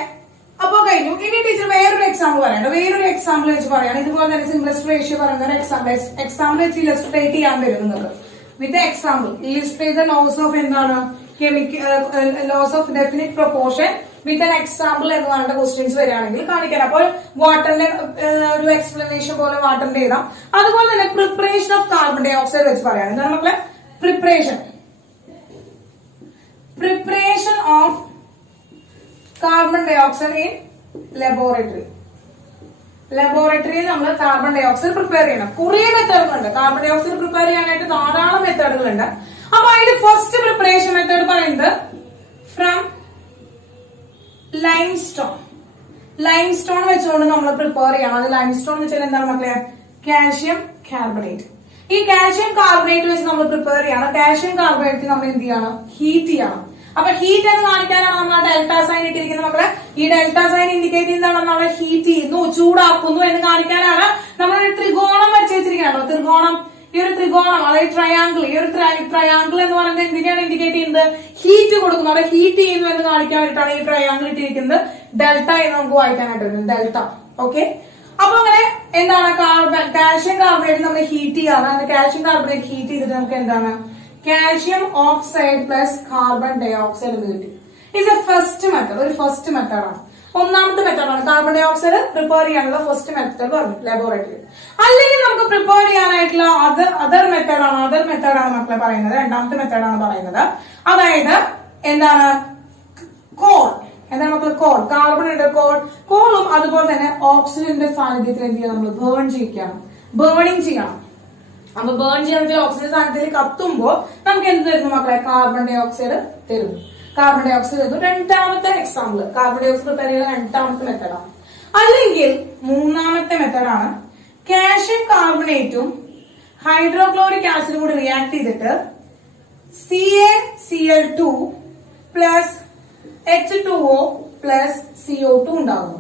അപ്പൊ കഴിഞ്ഞു. ഇനി ടീച്ചർ വേറൊരു എക്സാമ്പിൾ പറയണ്ട. വേറൊരു എക്സാമ്പിൾ വെച്ച് പറയാണ്. ഇതുപോലെ തന്നെ സിംപ്ലസ്റ്റ് റേഷ്യോ പറയുന്ന ഒരു എക്സാമ്പിൾ വെച്ച് ഇലസ്ട്രേറ്റ് ചെയ്യാൻ വരുന്നത്. With example illustrate the loss of എന്താണ്? Loss of definite proportion with an example എന്ന് പറഞ്ഞ ക്വസ്റ്റ്യൻസ് വരികയാണെങ്കിൽ കാണിക്കാൻ. അപ്പോൾ വാട്ടറിന്റെ ഒരു എക്സ്പ്ലനേഷൻ പോലെ വാട്ടറിന്റെ എഴുതാം. അതുപോലെ തന്നെ preparation of carbon dioxide വെച്ച് പറയാം. എന്താണ് മക്കളെ? Preparation of carbon dioxide in ലബോറട്ടറിയിൽ നമ്മൾ കാർബൺ ഡൈ ഓക്സൈഡ് പ്രിപ്പയർ ചെയ്യണം. കുറെ മെത്തേഡുകളുണ്ട്. കാർബൺ ഡൈ ഓക്സൈഡ് പ്രിപ്പയർ ചെയ്യാനായിട്ട് ധാരാളം മെത്തേഡുകളുണ്ട്. അപ്പൊ അതിന്റെ ഫസ്റ്റ് പ്രിപ്പറേഷൻ മെത്തേഡ് പറയുന്നത് ഫ്രം ലൈംസ്റ്റോൺ വെച്ചുകൊണ്ട് നമ്മൾ പ്രിപ്പയർ ചെയ്യണം. അത് ലൈംസ്റ്റോൺ എന്ന് വെച്ചാൽ എന്താണ് മക്കളെ? Calcium carbonate. ഈ കാൽഷ്യം കാർബണേറ്റ് വെച്ച് നമ്മൾ പ്രിപ്പയർ ചെയ്യണം. കാൽഷ്യം കാർബണേറ്റ് നമ്മൾ എന്ത് ചെയ്യണം? ഹീറ്റ് ചെയ്യണം. അപ്പൊ ഹീറ്റ് എന്ന് കാണിക്കാനാണ് നമ്മൾ ആ ഡെൽറ്റ സൈൻ ഇട്ടിരിക്കുന്നത് മക്കളെ. ഈ ഡെൽറ്റ സൈൻ ഇൻഡിക്കേറ്റ് ചെയ്യുന്നതാണ് നമ്മൾ ഹീറ്റ് ചെയ്യുന്നു, ചൂടാക്കുന്നു എന്ന് കാണിക്കാനാണ് നമ്മൾ ഒരു ത്രികോണം വരച്ച് വെച്ചിരിക്കുകയാണോ? ത്രികോണം. ഈ ഒരു ത്രികോണം, അതായത് ട്രയാങ്കിൾ. ഈ ഒരു ട്രയാങ്കിൾ എന്ന് പറയുന്നത് എന്തിനാണ് ഇൻഡിക്കേറ്റ് ചെയ്യുന്നത്? ഹീറ്റ് കൊടുക്കുന്നു. അവിടെ ഹീറ്റ് ചെയ്യുന്നു എന്ന് കാണിക്കാൻ വേണ്ടിയിട്ടാണ് ഈ ട്രയാങ്കിൾ ഇട്ടിരിക്കുന്നത്. ഡെൽറ്റ എന്ന് നമുക്ക് വായിക്കാനായിട്ട് വരുന്നത് ഡെൽറ്റ. ഓക്കെ. അപ്പൊ അങ്ങനെ എന്താണ്? കാൽഷ്യം കാർബണേറ്റ് നമ്മൾ ഹീറ്റ് ചെയ്യാണ്. കാൽഷ്യം കാർബണേറ്റ് ഹീറ്റ് ചെയ്തിട്ട് നമുക്ക് എന്താണ്? Calcium oxide plus carbon dioxide എന്ന് കിട്ടി. It's a first method. ഒരു ഫസ്റ്റ് മെത്തേഡാണ്. ഒന്നാമത്തെ മെത്തേഡാണ് കാർബൺ ഡൈ ഓക്സൈഡ് പ്രിപ്പയർ ചെയ്യാനുള്ള ഫസ്റ്റ് മെത്തേഡ് പറഞ്ഞു ലബോറട്ടറി. അല്ലെങ്കിൽ നമുക്ക് പ്രിപ്പയർ ചെയ്യാനായിട്ടുള്ള അതർ മെത്തേഡാണ് മക്കളെ പറയുന്നത്. രണ്ടാമത്തെ മെത്തേഡാണ് പറയുന്നത്. അതായത് എന്താണ്? കോൾ. എന്താണ് മക്കളെ? കോൾ. കാർബൺ ഉണ്ട്, കോളും അതുപോലെ തന്നെ ഓക്സിജന്റെ സാന്നിധ്യത്തിൽ എന്ത് ചെയ്യാം? നമ്മൾ ബേണിംഗ് ചെയ്യണം. അപ്പൊ ബേൺ ചെയ്യാൻ ഓക്സിജൻ സാന്നിധ്യത്തിൽ കത്തുമ്പോ നമുക്ക് എന്ത് തരുന്നു മക്കളെ? കാർബൺ ഡൈ ഓക്സൈഡ് തരുന്നു. രണ്ടാമത്തെ example carbon dioxide prepare ചെയ്യുന്ന രണ്ടാമത്തെ മെത്തേഡാണ്. അല്ലെങ്കിൽ മൂന്നാമത്തെ മെത്തേഡാണ് കാൽഷ്യം കാർബണേറ്റും ഹൈഡ്രോക്ലോറിക് ആസിഡും കൂടി റിയാക്ട് ചെയ്തിട്ട് CaCl2 plus H2O plus CO2 ഉണ്ടാകുന്നു.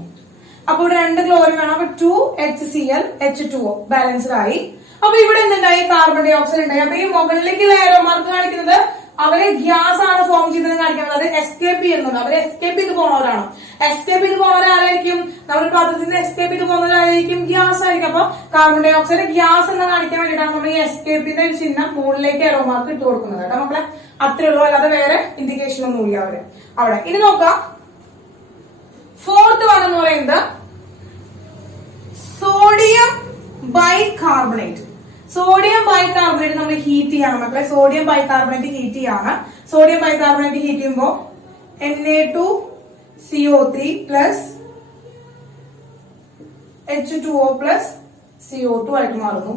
അപ്പൊ ഇവിടെ 2 ക്ലോറിൻ വേണം. അപ്പൊ 2HCl H2O ബാലൻസ്ഡ് ആയി. അപ്പൊ ഇവിടെ എന്തുണ്ടായി? കാർബൺ ഡൈ ഓക്സൈഡ് ഉണ്ടായി. അപ്പൊ ഈ മുകളിലേക്കുള്ള ഏറോ മാർക്ക് കാണിക്കുന്നത് അവരെ ഗ്യാസ് ആണ് ഫോം ചെയ്തത് കാണിക്കുന്നത്. അത് എസ്കേപ്പ് ചെയ്യുന്നുണ്ട്. അവര് എസ്കേപ്പ് ചെയ്ത് പോകുന്നവരാണ്. എസ്കേപ്പ് ചെയ്ത് പോകുന്നവരായിരിക്കും. നമ്മുടെ പാത്രത്തിൽ എസ്കേപ്പ് ചെയ്ത് പോകുന്നവരായിരിക്കും ഗ്യാസ് ആയിരിക്കും. അപ്പൊ കാർബൺ ഡൈ ഓക്സൈഡ് ഗ്യാസ് എന്ന് കാണിക്കാൻ വേണ്ടിയിട്ടാണ് നമ്മൾ ഈ എസ്കേപ്പിന്റെ ചിഹ്നം മുകളിലേക്ക് ഏറോ മാർക്ക് ഇട്ട് കൊടുക്കുന്നത് കേട്ടോ മക്കളെ. അത്രേ ഉള്ളൂ. അല്ലാതെ വേറെ ഇൻഡിക്കേഷൻ ഒന്നും ഇല്ല അവിടെ. ഇനി നോക്കാം. ഫോർത്ത് വൺ എന്ന് പറയുന്നത് സോഡിയം ബൈകാർബണേറ്റ്. നമ്മൾ ഹീറ്റ് ചെയ്യാണ് മക്കളെ. സോഡിയം ബൈകാർബണേറ്റ് ഹീറ്റ് ചെയ്യാണ്. സോഡിയം ബൈകാർബണേറ്റ് ഹീറ്റ് ചെയ്യുമ്പോൾ Na2CO3 plus H2O plus CO2 ആയിട്ട് മാറുന്നു.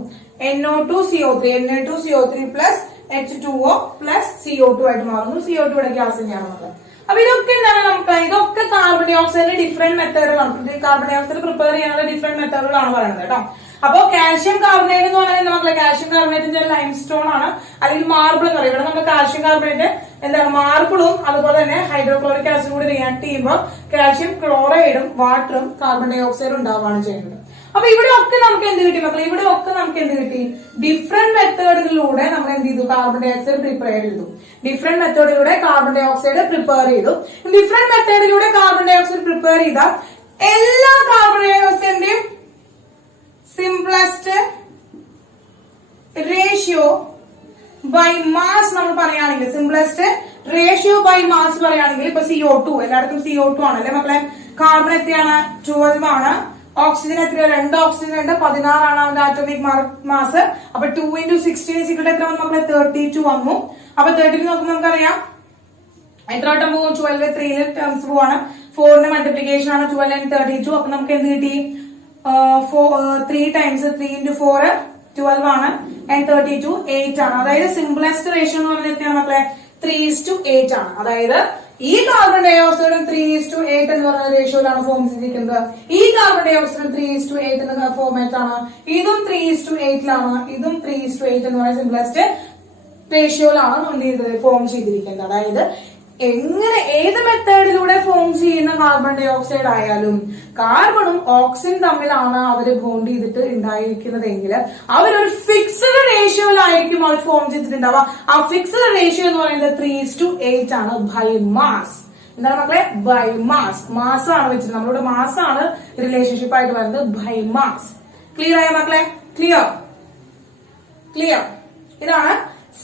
Na2CO3 plus H2O plus CO2 ആയിട്ട് മാറുന്നു. CO2 ഇവിടെ ഗ്യാസ് തന്നെയാണ് മക്കളെ. അപ്പൊ ഇതൊക്കെ എന്താണ് നമുക്ക്? ഇതൊക്കെ കാർബൺ ഡൈ ഓക്സൈഡിന്റെ ഡിഫറെന്റ് മെത്തേഡുകളാണ്. കാർബൺ ഡൈ ഓക്സൈഡ് പ്രിപ്പയർ ചെയ്യാനുള്ള ഡിഫറെന്റ് മെത്തേഡുകളാണ് പറയുന്നത് കേട്ടോ. അപ്പൊ കാൽഷ്യം കാർബണേറ്റ് എന്ന് പറയുന്നത് മക്കളെ കാൽഷ്യം കാർബണേറ്റ് ലൈംസ്റ്റോൺ ആണ്, അല്ലെങ്കിൽ മാർബിൾ എന്ന് പറയും. ഇവിടെ നമുക്ക് കാൽഷ്യം കാർബണേറ്റ് എന്താണ്? മാർബിളും അതുപോലെ തന്നെ ഹൈഡ്രോക്ലോറിക് ആസിഡും കൂടി റിയാക്ട് ചെയ്യുമ്പോൾ കാൽഷ്യം ക്ലോറൈഡും വാട്ടറും കാർബൺ ഡൈ ഓക്സൈഡും ഉണ്ടാവുകയാണ് ചെയ്യുന്നത്. അപ്പൊ ഇവിടെ ഒക്കെ നമുക്ക് എന്ത് കിട്ടി മക്കളെ? ഇവിടെ ഒക്കെ നമുക്ക് എന്ത് കിട്ടി? ഡിഫറെന്റ് മെത്തേഡുകളിലൂടെ നമ്മൾ എന്ത് ചെയ്തു? കാർബൺ ഡൈ ഓക്സൈഡ് പ്രിപ്പയർ ചെയ്തു. ഡിഫറെന്റ് മെത്തേഡിലൂടെ കാർബൺ ഡൈ ഓക്സൈഡ് പ്രിപ്പയർ ചെയ്തു. ഡിഫറെന്റ് മെത്തേഡിലൂടെ കാർബൺ ഡൈ ഓക്സൈഡ് പ്രിപ്പയർ ചെയ്ത എല്ലാ കാർബൺ ഡൈ ഓക്സൈഡിന്റെയും സിംപ്ലസ്റ്റ് റേഷ്യോ ബൈ മാസ് നമ്മൾ പറയുകയാണെങ്കിൽ, സിംപ്ലസ്റ്റ് റേഷ്യോ ബൈ മാസ് പറയുകയാണെങ്കിൽ ഇപ്പൊ CO2 എല്ലായിടത്തും CO2 ആണ് അല്ലെ മക്കളെ. കാർബൺ എത്രയാണ്? 12 ആണ്. ഓക്സിജൻ എത്രയാണ്? 2 ഓക്സിജൻ ഉണ്ട്. 16 ആണ് അവന്റെ ആറ്റോമിക് മാസ്. അപ്പൊ 2 × 16 എത്ര വന്നു മക്കളെ? 32 വന്നു. അപ്പൊ 32 നോക്കുമ്പോൾ നമുക്കറിയാം എത്ര വട്ടം പോകും? 12 3 ടേംസ് പോവാണ്. 4 മൾട്ടിപ്ലിക്കേഷൻ ആണ് 12 and 32. അപ്പൊ നമുക്ക് എന്ത് കിട്ടി? 3 ടൈംസ് 3 into 4 12 ആണ് and 32 8 ആണ്. അതായത് സിംപ്ലസ്റ്റ് റേഷ്യോ എന്ന് പറഞ്ഞാൽ എത്രയാണ് മക്കളെ? 3:8 ആണ്. അതായത് ഈ കാർബൺ ഡൈ ഓക്സൈഡും 3:8 എന്ന് പറയുന്ന റേഷ്യോയിലാണ് ഫോം ചെയ്തിരിക്കുന്നത്. ഈ കാർബൺ ഡൈ ഓക്സൈഡും 3:8 എന്ന ഫോർമാറ്റ് ആണ്. ഇതും 3:8 ഇതും 3:8 എന്ന് പറയുന്ന സിംപ്ലസ്റ്റ് റേഷ്യോയിലാണ് ഫോം ചെയ്തിരിക്കുന്നത്. അതായത് എങ്ങനെ ഏത് മെത്തേഡിലൂടെ ഫോം ചെയ്യുന്ന കാർബൺ ഡൈ ഓക്സൈഡ് ആയാലും കാർബണും ഓക്സിജൻ തമ്മിലാണ് അവർ ബോണ്ട് ചെയ്തിട്ട് ഉണ്ടായിരിക്കുന്നതെങ്കിൽ അവരൊരു ഫിക്സ്ഡ് റേഷ്യോയിലായിരിക്കും അവർ ഫോം ചെയ്തിട്ടുണ്ടാവുക. ആ ഫിക്സ്ഡ് റേഷ്യോ എന്ന് പറയുന്നത് 3:8 ആണ് ബൈ മാസ്. എന്താണ് മക്കളെ? By mass. മാസ് ആണ് വെച്ചിട്ട് നമ്മളുടെ മാസ് ആണ് റിലേഷൻഷിപ്പ് ആയിട്ട് വരുന്നത് ബൈ മാസ്. ക്ലിയർ ആയ മക്കളെ? Clear clear. ഇതാണ്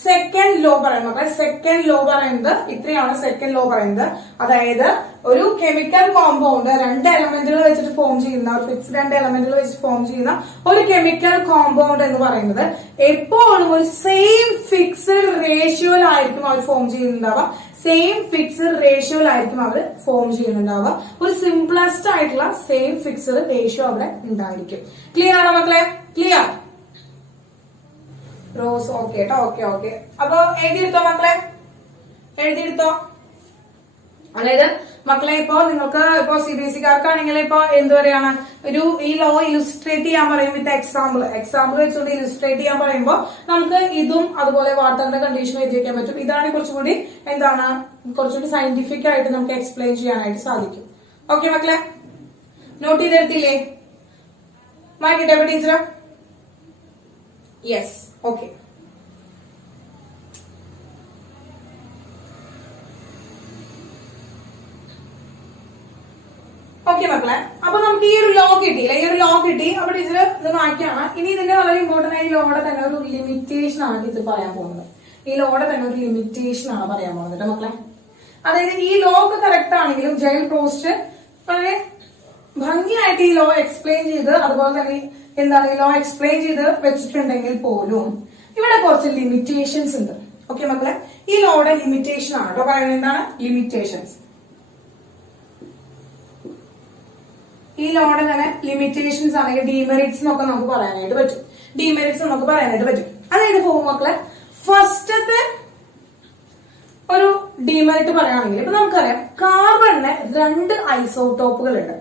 സെക്കൻഡ് ലോ പറയുന്നത്. സെക്കൻഡ് ലോ പറയുന്നത് ഇത്രയാണ്. സെക്കൻഡ് ലോ പറയുന്നത് അതായത് ഒരു കെമിക്കൽ കോമ്പൗണ്ട് 2 എലമെന്റുകൾ വെച്ചിട്ട് ഫോം ചെയ്യുന്ന ഒരു ഫിക്സ്ഡ് 2 എലമെന്റുകൾ വെച്ചിട്ട് ഫോം ചെയ്യുന്ന ഒരു കെമിക്കൽ കോമ്പൗണ്ട് എന്ന് പറയുന്നത് എപ്പോഴും ഒരു സെയിം ഫിക്സ്ഡ് റേഷ്യോയിലായിരിക്കും അവർ ഫോം ചെയ്യുന്നുണ്ടാവുക. സെയിം ഫിക്സ്ഡ് റേഷ്യോയിലായിരിക്കും അവർ ഫോം ചെയ്യുന്നുണ്ടാവുക. ഒരു സിംപ്ലസ്റ്റ് ആയിട്ടുള്ള സെയിം ഫിക്സ്ഡ് റേഷ്യോ അവിടെ ഉണ്ടായിരിക്കും. ക്ലിയർ ആണോ മക്കളെ? ക്ലിയർ. റോസ് ഓക്കെ കേട്ടോ. ഓക്കെ. അപ്പൊ എഴുതിയെടുത്തോ മക്കളെ? എഴുതിയെടുത്തോ? അതായത് മക്കളെ ഇപ്പോ നിങ്ങൾക്ക് ഇപ്പോ CBSE-കാർക്കാണെങ്കിൽ ഇപ്പൊ എന്ത് പറയാണ് ഈ ലോ ഇലുസ്ട്രേറ്റ് ചെയ്യാൻ പറയും വിത്ത് എക്സാമ്പിൾ വെച്ചുകൊണ്ട് ഇലുസ്ട്രേറ്റ് ചെയ്യാൻ പറയുമ്പോൾ നമുക്ക് ഇതും അതുപോലെ വാട്ടറിന്റെ കണ്ടീഷൻ എഴുതി വെക്കാൻ പറ്റും. ഇതാണ് കുറച്ചുകൂടി കുറച്ചുകൂടി സയന്റിഫിക് ആയിട്ട് നമുക്ക് എക്സ്പ്ലെയിൻ ചെയ്യാനായിട്ട് സാധിക്കും. ഓക്കെ മക്കളെ, നോട്ട് ചെയ്തെടുത്തില്ലേ? മാറ്റിട്ടെ ടീച്ചർ? യെസ്. ഓക്കെ. ഓക്കെ മക്കളെ, അപ്പൊ നമുക്ക് ഈ ഒരു ലോ കിട്ടിയില്ല. അപ്പൊ ടീച്ചർ ഇത് മാറ്റിയാണ്. ഇനി ഇതിന്റെ വളരെ ഇമ്പോർട്ടന്റ് ആയ ലോയുടെ തന്നെ ഒരു ലിമിറ്റേഷൻ ആണ് ടീച്ചർ പറയാൻ പോകുന്നത്. ഈ ലോയുടെ തന്നെ ഒരു ലിമിറ്റേഷൻ ആണ് പറയാൻ പോകുന്നത് മക്കളെ. അതായത് ഈ ലോ ഒക്കെ കറക്റ്റ് ആണെങ്കിലും ജയിൽ പ്രോസ്റ്റ് വളരെ ഭംഗിയായിട്ട് ഈ ലോ എക്സ്പ്ലെയിൻ ചെയ്ത് അതുപോലെ തന്നെ ഈ ലോ എക്സ്പ്ലെയിൻ ചെയ്ത് വെച്ചിട്ടുണ്ടെങ്കിൽ പോലും ഇവിടെ കുറച്ച് ലിമിറ്റേഷൻസ് ഉണ്ട്. ഓക്കെ മക്കളെ, ഈ ലോയുടെ ലിമിറ്റേഷൻ ആണ് കേട്ടോ പറയുന്നത്. എന്താണ് ലിമിറ്റേഷൻസ്? ഈ ലോയുടെ തന്നെ ലിമിറ്റേഷൻസ് ആണെങ്കിൽ ഡീമെറിറ്റ്സ് എന്നൊക്കെ നമുക്ക് പറയാനായിട്ട് പറ്റും. അതായത് മക്കളെ ഫസ്റ്റത്തെ ഒരു ഡിമെറിറ്റ് പറയുകയാണെങ്കിൽ ഇപ്പൊ നമുക്കറിയാം കാർബണിന് 2 ഐസോട്ടോപ്പുകൾ ഉണ്ട്.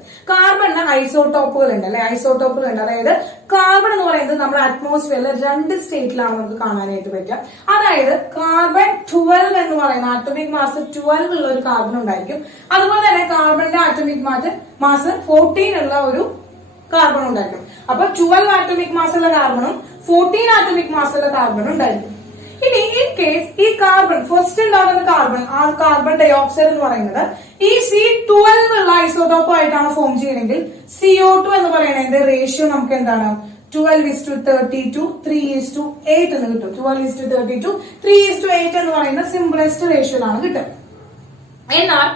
അതായത് കാർബൺ എന്ന് പറയുന്നത് നമ്മുടെ അറ്റ്മോസ്ഫിയറിൽ 2 സ്റ്റേറ്റിലാണ് നമുക്ക് കാണാനായിട്ട് പറ്റുക. അതായത് കാർബൺ 12 എന്ന് പറയുന്ന ആറ്റോമിക് മാസ് 12 ഉള്ള ഒരു കാർബൺ ഉണ്ടായിരിക്കും. അതുപോലെ തന്നെ കാർബണിന്റെ ആറ്റോമിക് മാസ് 14 ഉള്ള ഒരു കാർബൺ ഉണ്ടായിരിക്കും. അപ്പൊ 12 ആറ്റോമിക് മാസ് ഉള്ള കാർബണും 14 ആറ്റോമിക് മാസ് ഉള്ള കാർബണും ഉണ്ടായിരിക്കും. ഇനി ഇൻ കേസ് ഈ കാർബൺ ഫസ്റ്റ് ഉണ്ടാകുന്ന കാർബൺ ഡൈ ഓക്സൈഡ് എന്ന് പറയുന്നത് ഈ C12 ഉള്ള ഐസോട്ടോപ്പ് ആയിട്ടാണ് ഫോം ചെയ്യണമെങ്കിൽ CO2 എന്ന് പറയുന്നതിന്റെ റേഷ്യോ നമുക്ക് എന്താണ്? 12:32 3:8 എന്ന് കിട്ടും. 12:32 3:8 എന്ന് പറയുന്ന സിംപ്ലസ്റ്റ് റേഷ്യോയിലാണ് കിട്ടുക. എന്നാൽ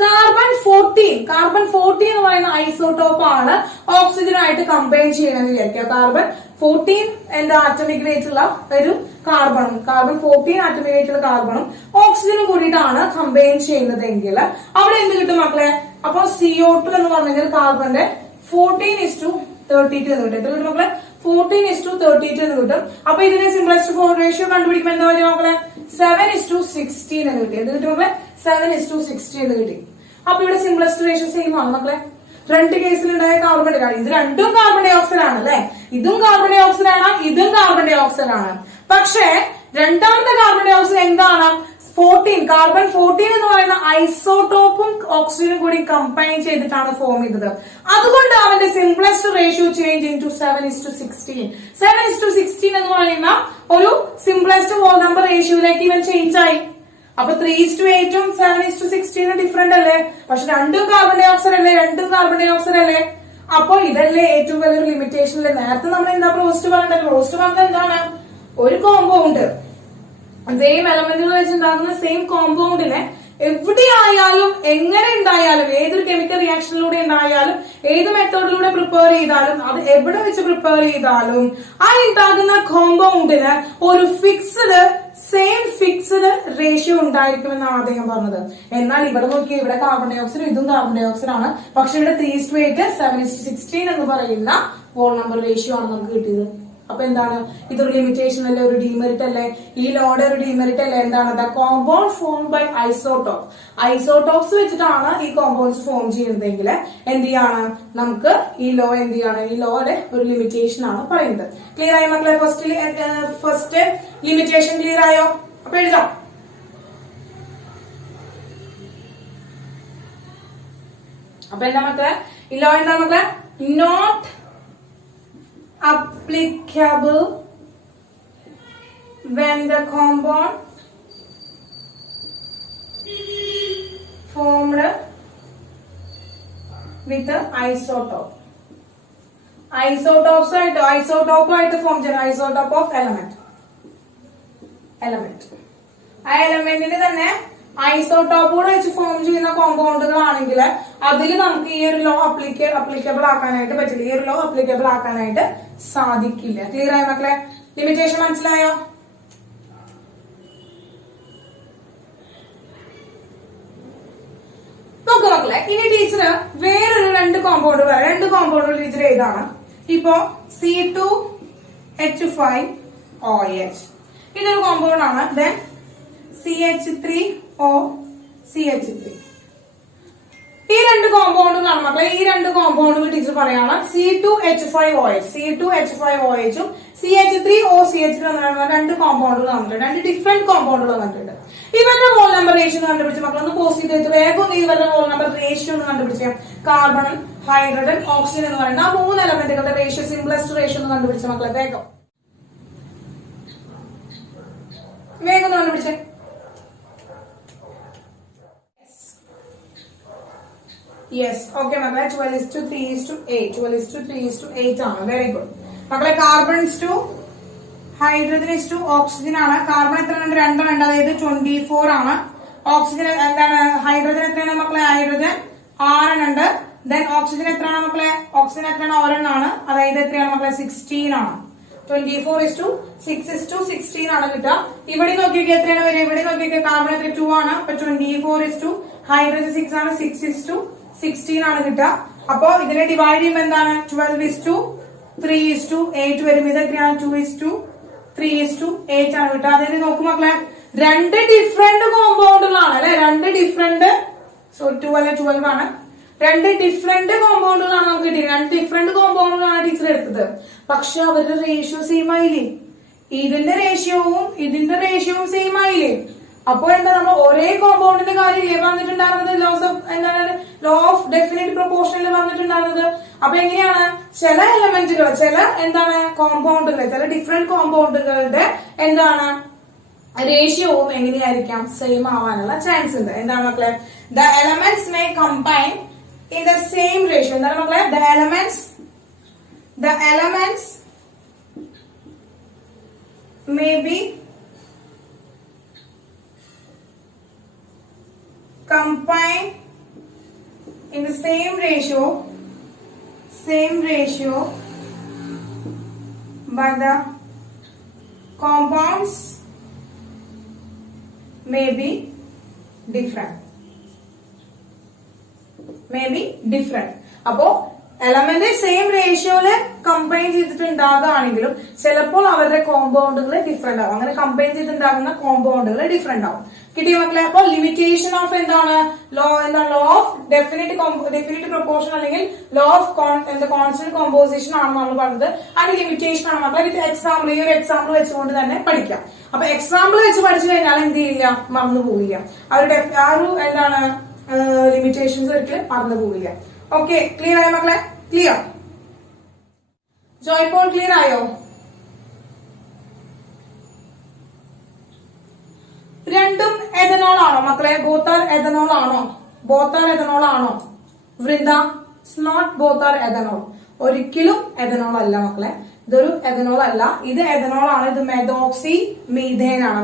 കാർബൺ 14 എന്ന് പറയുന്ന ഐസോട്ടോപ്പ് ആണ് ഓക്സിജനായിട്ട് കമ്പൈൻ ചെയ്യണമെന്ന് വിചാരിക്കുക. കാർബൺ 14 എന്റെ ആറ്റോമിക് റേറ്റ് ഉള്ള ഒരു കാർബൺ 14 ആറ്റോമിക് റേറ്റ് ഉള്ള കാർബണും ഓക്സിജനും കൂടിയിട്ടാണ് കമ്പൈൻ ചെയ്യുന്നതെങ്കിൽ അവിടെ എന്ത് കിട്ടും മക്കളെ? അപ്പൊ CO2 എന്ന് പറഞ്ഞെങ്കിൽ കാർബന്റെ 14:32 എന്ന് കിട്ടും. എത്ര കിട്ടും മക്കളെ? 14:32 എന്ന് കിട്ടും. അപ്പൊ ഇതിന്റെ സിംപ്ലസ്റ്റ് റേഷ്യോ കണ്ടുപിടിക്കുമ്പോൾ എന്താ പറയുക മക്കളെ? 7:16 എന്ന് കിട്ടി. എന്ത് കിട്ടും മക്കളെ? 7:16 എന്ന് കിട്ടി. അപ്പൊ ഇവിടെ സിംപ്ലസ്റ്റ് റേഷ്യോ സെയിം ആണ് മക്കളെ. 2 കേസിലുണ്ടായ കാർബൺ ഡൈ ഇത് രണ്ടും കാർബൺ ഡൈ ഓക്സൈഡ് ആണ് അല്ലെ? ഇതും കാർബൺ ഡൈ ഓക്സൈഡ് ആണ്, ഇതും കാർബൺ ഡൈ ഓക്സൈഡ് ആണ്. പക്ഷേ രണ്ടാമത്തെ കാർബൺ ഡൈ ഓക്സൈഡ് എന്താണ്? കാർബൺ 14 എന്ന് പറയുന്ന ഐസോട്ടോപ്പും ഓക്സിജനും കൂടി കമ്പൈൻ ചെയ്തിട്ടാണ് ഫോം ചെയ്തത്. അതുകൊണ്ട് അവന്റെ simplest ratio change into 7:16. 7:16 എന്ന് പറയുന്ന ഒരു സിംപ്ലസ്റ്റ് ഹോൾ നമ്പർ റേഷ്യോയിലേക്ക് ഇവൻ ചേഞ്ച് ആയി. അപ്പൊ 3:8ഉം 7:16 ഡിഫറെന്റ് അല്ലേ? പക്ഷെ രണ്ടും കാർബൺ ഡൈ ഓക്സൈഡ് അല്ലേ? അപ്പൊ ഇതല്ലേ ഏറ്റവും വലിയൊരു ലിമിറ്റേഷൻ അല്ലേ? നേരത്തെ നമ്മൾ എന്താ പ്രോസ്റ്റ് പറഞ്ഞത് എന്താണ്? ഒരു കോമ്പൗണ്ട് സെയിം എലമെന്റുകൾ വെച്ചുണ്ടാകുന്ന സെയിം കോമ്പൗണ്ടിനെ എവിടെയായാലും എങ്ങനെ ഉണ്ടായാലും ഏതൊരു കെമിക്കൽ റിയാക്ഷനിലൂടെ ഉണ്ടായാലും ഏത് മെത്തേഡിലൂടെ പ്രിപ്പയർ ചെയ്താലും അത് എവിടെ വെച്ച് പ്രിപ്പയർ ചെയ്താലും ആ ഉണ്ടാകുന്ന കോമ്പൗണ്ടിന് ഒരു ഫിക്സ്ഡ് സെയിം ഫിക്സ്ഡ് റേഷ്യോ ഉണ്ടായിരിക്കുമെന്നാണ് അദ്ദേഹം പറഞ്ഞത്. എന്നാൽ ഇവിടെ നോക്കിയാൽ ഇവിടെ കാർബൺ ഡൈ ഓക്സൈഡ്, ഇതും കാർബൺ ഡൈ ഓക്സൈഡ് ആണ്. പക്ഷെ ഇവിടെ 3:8 7:16 എന്ന് പറയുന്ന വോൾ നമ്പർ റേഷ്യോ ആണ് നമുക്ക് കിട്ടിയത്. അപ്പൊ എന്താണ് ഇതൊരു ലിമിറ്റേഷൻ അല്ലേ, ഒരു ഡിമെറിറ്റ് അല്ലേ? ഈ ലോയുടെ ഒരു ഡിമെറിറ്റ് അല്ലേ? എന്താണ് the compound form by isotope. Isotopes വെച്ചിട്ടാണ് ഈ കോമ്പൗണ്ട്സ് ഫോം ചെയ്യുന്നതെങ്കിൽ എന്ത് ചെയ്യാണ് നമുക്ക് ഈ ലോ എന്ത് ചെയ്യാണ്, ഈ ലോയുടെ ഒരു ലിമിറ്റേഷൻ ആണ് പറയുന്നത്. ക്ലിയർ ആയോ മക്കളെ? ഫസ്റ്റ് ലിമിറ്റേഷൻ ക്ലിയർ ആയോ? അപ്പൊ എഴുതാം. അപ്പൊ എന്താ മക്കളെ ഈ ലോ? എന്താ മക്കളെ? Not applicable when the compound formed with the isotope. Isotopes ആയിട്ട് ഫോം ചെയ്യുന്ന isotop of element. ആ എലമെന്റിന് തന്നെ ഐസോടോപ്പുകൾ വെച്ച് ഫോം ചെയ്യുന്ന കോമ്പൗണ്ടുകളാണെങ്കിൽ അതിൽ നമുക്ക് ഈ ഒരു ലോ അപ്ലിക്കബിൾ ആക്കാനായിട്ട് പറ്റില്ല, ഈ ഒരു ലോ അപ്ലിക്കബിൾ ആക്കാനായിട്ട് സാധിക്കില്ല. ക്ലിയർ ആയോ മക്കളെ? ലിമിറ്റേഷൻ മനസ്സിലായോ? നോക്ക് മക്കളെ, ഇനി ടീച്ചർ വേറൊരു രണ്ട് കോമ്പൗണ്ട് പറയാം. രണ്ട് കോമ്പൗണ്ട് ടീച്ചർ ഏതാണ്? ഇപ്പോ C2H5OH ഇതൊരു കോമ്പൗണ്ട് ആണ്. ദെൻ CH3OCH3 ഈ രണ്ട് കോമ്പൗണ്ടുകളാണ് മക്കളെ. ഈ രണ്ട് കോമ്പൗണ്ടുകൾ ടീച്ചർ പറയാണ് C2H5OH ഉം CH3OCH3 എന്ന് രണ്ട് കോമ്പൗണ്ടുകൾ വന്നിട്ടുണ്ട്. രണ്ട് ഡിഫറെന്റ് കോമ്പൗണ്ടുകൾ വന്നിട്ടുണ്ട്. ഇവരുടെ വോൾ നമ്പർ റേഷ്യോ കണ്ടുപിടിച്ച് മക്കളൊന്ന് പോസ്റ്റ് ചെയ്ത് വേഗം ഇവരുടെ വോൾ നമ്പർ റേഷ്യോ ഒന്ന് കണ്ടുപിടിച്ച് കാർബൺ, ഹൈഡ്രജൻ, ഓക്സിജൻ എന്ന് പറയുന്ന ആ മൂന്ന് എലമെന്റുകളുടെ റേഷ്യോ, സിംപ്ലസ്റ്റ് റേഷ്യോ ഒന്ന് കണ്ടുപിടിച്ച മക്കളെ വേഗം ഒന്ന് കണ്ടുപിടിച്ചേ. യെസ്, ഓക്കെ മക്കളെ. 12:3:8 12:3:8 ആണ്. വെരി ഗുഡ് മക്കളെ. Carbons two hydrogen two oxygen ആണ്. കാർബൺ എത്ര ഉണ്ട്? 2 ഉണ്ട്, അതായത് 24 ആണ്. ഓക്സിജൻ എന്താണ്? ഹൈഡ്രജൻ എത്രയാണ് മക്കളെ? ഹൈഡ്രജൻ 6 ഉണ്ട്. ദെൻ ഓക്സിജൻ എത്രയാണ് മക്കളെ? ഓക്സിജൻ എത്രയാണ്? 1 ആണ്, അതായത് എത്രയാണ് മക്കളെ? 16 ആണ്. 24:6:16 ആണ് കിട്ടുക. ഇവിടെ നോക്കിയൊക്കെ എത്രയാണ് വരിക? ഇവിടെ നോക്കിയൊക്കെ കാർബൺ എത്ര? 2 ആണ്. അപ്പൊ 24 ഹൈഡ്രജൻ 6 ആണ്. 6:16 ആണ് കിട്ടുക. അപ്പൊ ഇതിനെ ഡിവൈഡ് ചെയ്യുമ്പോൾ എന്താണ്? 12:3:8 വരും. ഇത് എത്രയാണ്? 2:3:8 ആണ് കിട്ടുക. അതായത് നോക്കൂ മക്കളെ, രണ്ട് ഡിഫറെന്റ് കോമ്പൗണ്ടുകളാണ് അല്ലെ? രണ്ട് ഡിഫറെന്റ് 12 ആണ്. രണ്ട് ഡിഫറെന്റ് കോമ്പൗണ്ടുകളാണ് നമുക്ക് കിട്ടിയത്. രണ്ട് ഡിഫറെന്റ് കോമ്പൗണ്ടുകളാണ് ടീച്ചർ എടുത്തത്. പക്ഷെ അവരുടെ റേഷ്യോ സെയിം ആയില്ലേ? ഇതിന്റെ റേഷ്യോവും സെയിം ആയില്ലേ? അപ്പോൾ എന്താ, നമ്മൾ ഒരേ കോമ്പൗണ്ടിന്റെ കാര്യമില്ലേ പറഞ്ഞിട്ടുണ്ടായിരുന്നത്? ലോ ഓഫ് ഡെഫിനിറ്റ് പ്രൊപ്പോർഷനിൽ പറഞ്ഞിട്ടുണ്ടായിരുന്നത്. അപ്പൊ എങ്ങനെയാണ് ചില എലമെന്റുകൾ, ചില എന്താണ് കോമ്പൗണ്ടുകൾ, ചില ഡിഫറെന്റ് കോമ്പൗണ്ടുകളുടെ എന്താണ് റേഷ്യോവും എങ്ങനെയായിരിക്കാം? സെയിം ആവാനുള്ള ചാൻസ് ഉണ്ട്. എന്താണ് മക്കളെ? The elements may combine in the same ratio. എന്താണ് മക്കളെ? The elements may be combined in the same ratio but the compounds may be different. അപ്പോ എലമെന്റ് സെയിം റേഷ്യോയില് കമ്പൈൻ ചെയ്തിട്ടുണ്ടാകുകയാണെങ്കിലും ചിലപ്പോൾ അവരുടെ കോമ്പൗണ്ടുകൾ ഡിഫറെന്റ് ആവും. അങ്ങനെ കമ്പൈൻ ചെയ്തിട്ടുണ്ടാകുന്ന കോമ്പൗണ്ടുകൾ ഡിഫറെന്റ് ആവും. കിട്ടിയ മക്കളെ? അപ്പൊ ലിമിറ്റേഷൻ ഓഫ് എന്താണ്? ലോ ഓഫ് ഡെഫിനിറ്റ് പ്രൊപ്പോർഷൻ അല്ലെങ്കിൽ ലോ ഓഫ് കോൺസ്റ്റന്റ് കോമ്പോസിഷൻ ആണ് നമ്മൾ പറഞ്ഞത്. അതിന്റെ ലിമിറ്റേഷൻ ആണ് മക്കളെ. വിത്ത് എക്സാമ്പിൾ, ഈ ഒരു എക്സാമ്പിൾ വെച്ചുകൊണ്ട് തന്നെ പഠിക്കാം. അപ്പൊ എക്സാമ്പിൾ വെച്ച് പഠിച്ചു കഴിഞ്ഞാൽ എന്ത് ചെയ്യില്ല? മറന്നു പോവില്ല. ആ ഒരു എന്താണ് ലിമിറ്റേഷൻസ് ഒരിക്കലും മറന്നു പോവില്ല. ഓക്കെ, ക്ലിയർ ആയോ മക്കളെ? ക്ലിയർ? ജോയ് പോൾ ക്ലിയർ ആയോ? രണ്ടും എഥനോൾ ആണോ മക്കളെ? ബോത്ത് ആർ എഥനോൾ ആണോ? Vrinda, not both are ethanol. ഒരിക്കലും എഥനോൾ അല്ല മക്കളെ. ഇതൊരു എഥനോൾ അല്ല, ഇത് എഥനോൾ ആണ്. ഇത് മെതോക്സി മീഥേൻ ആണ്.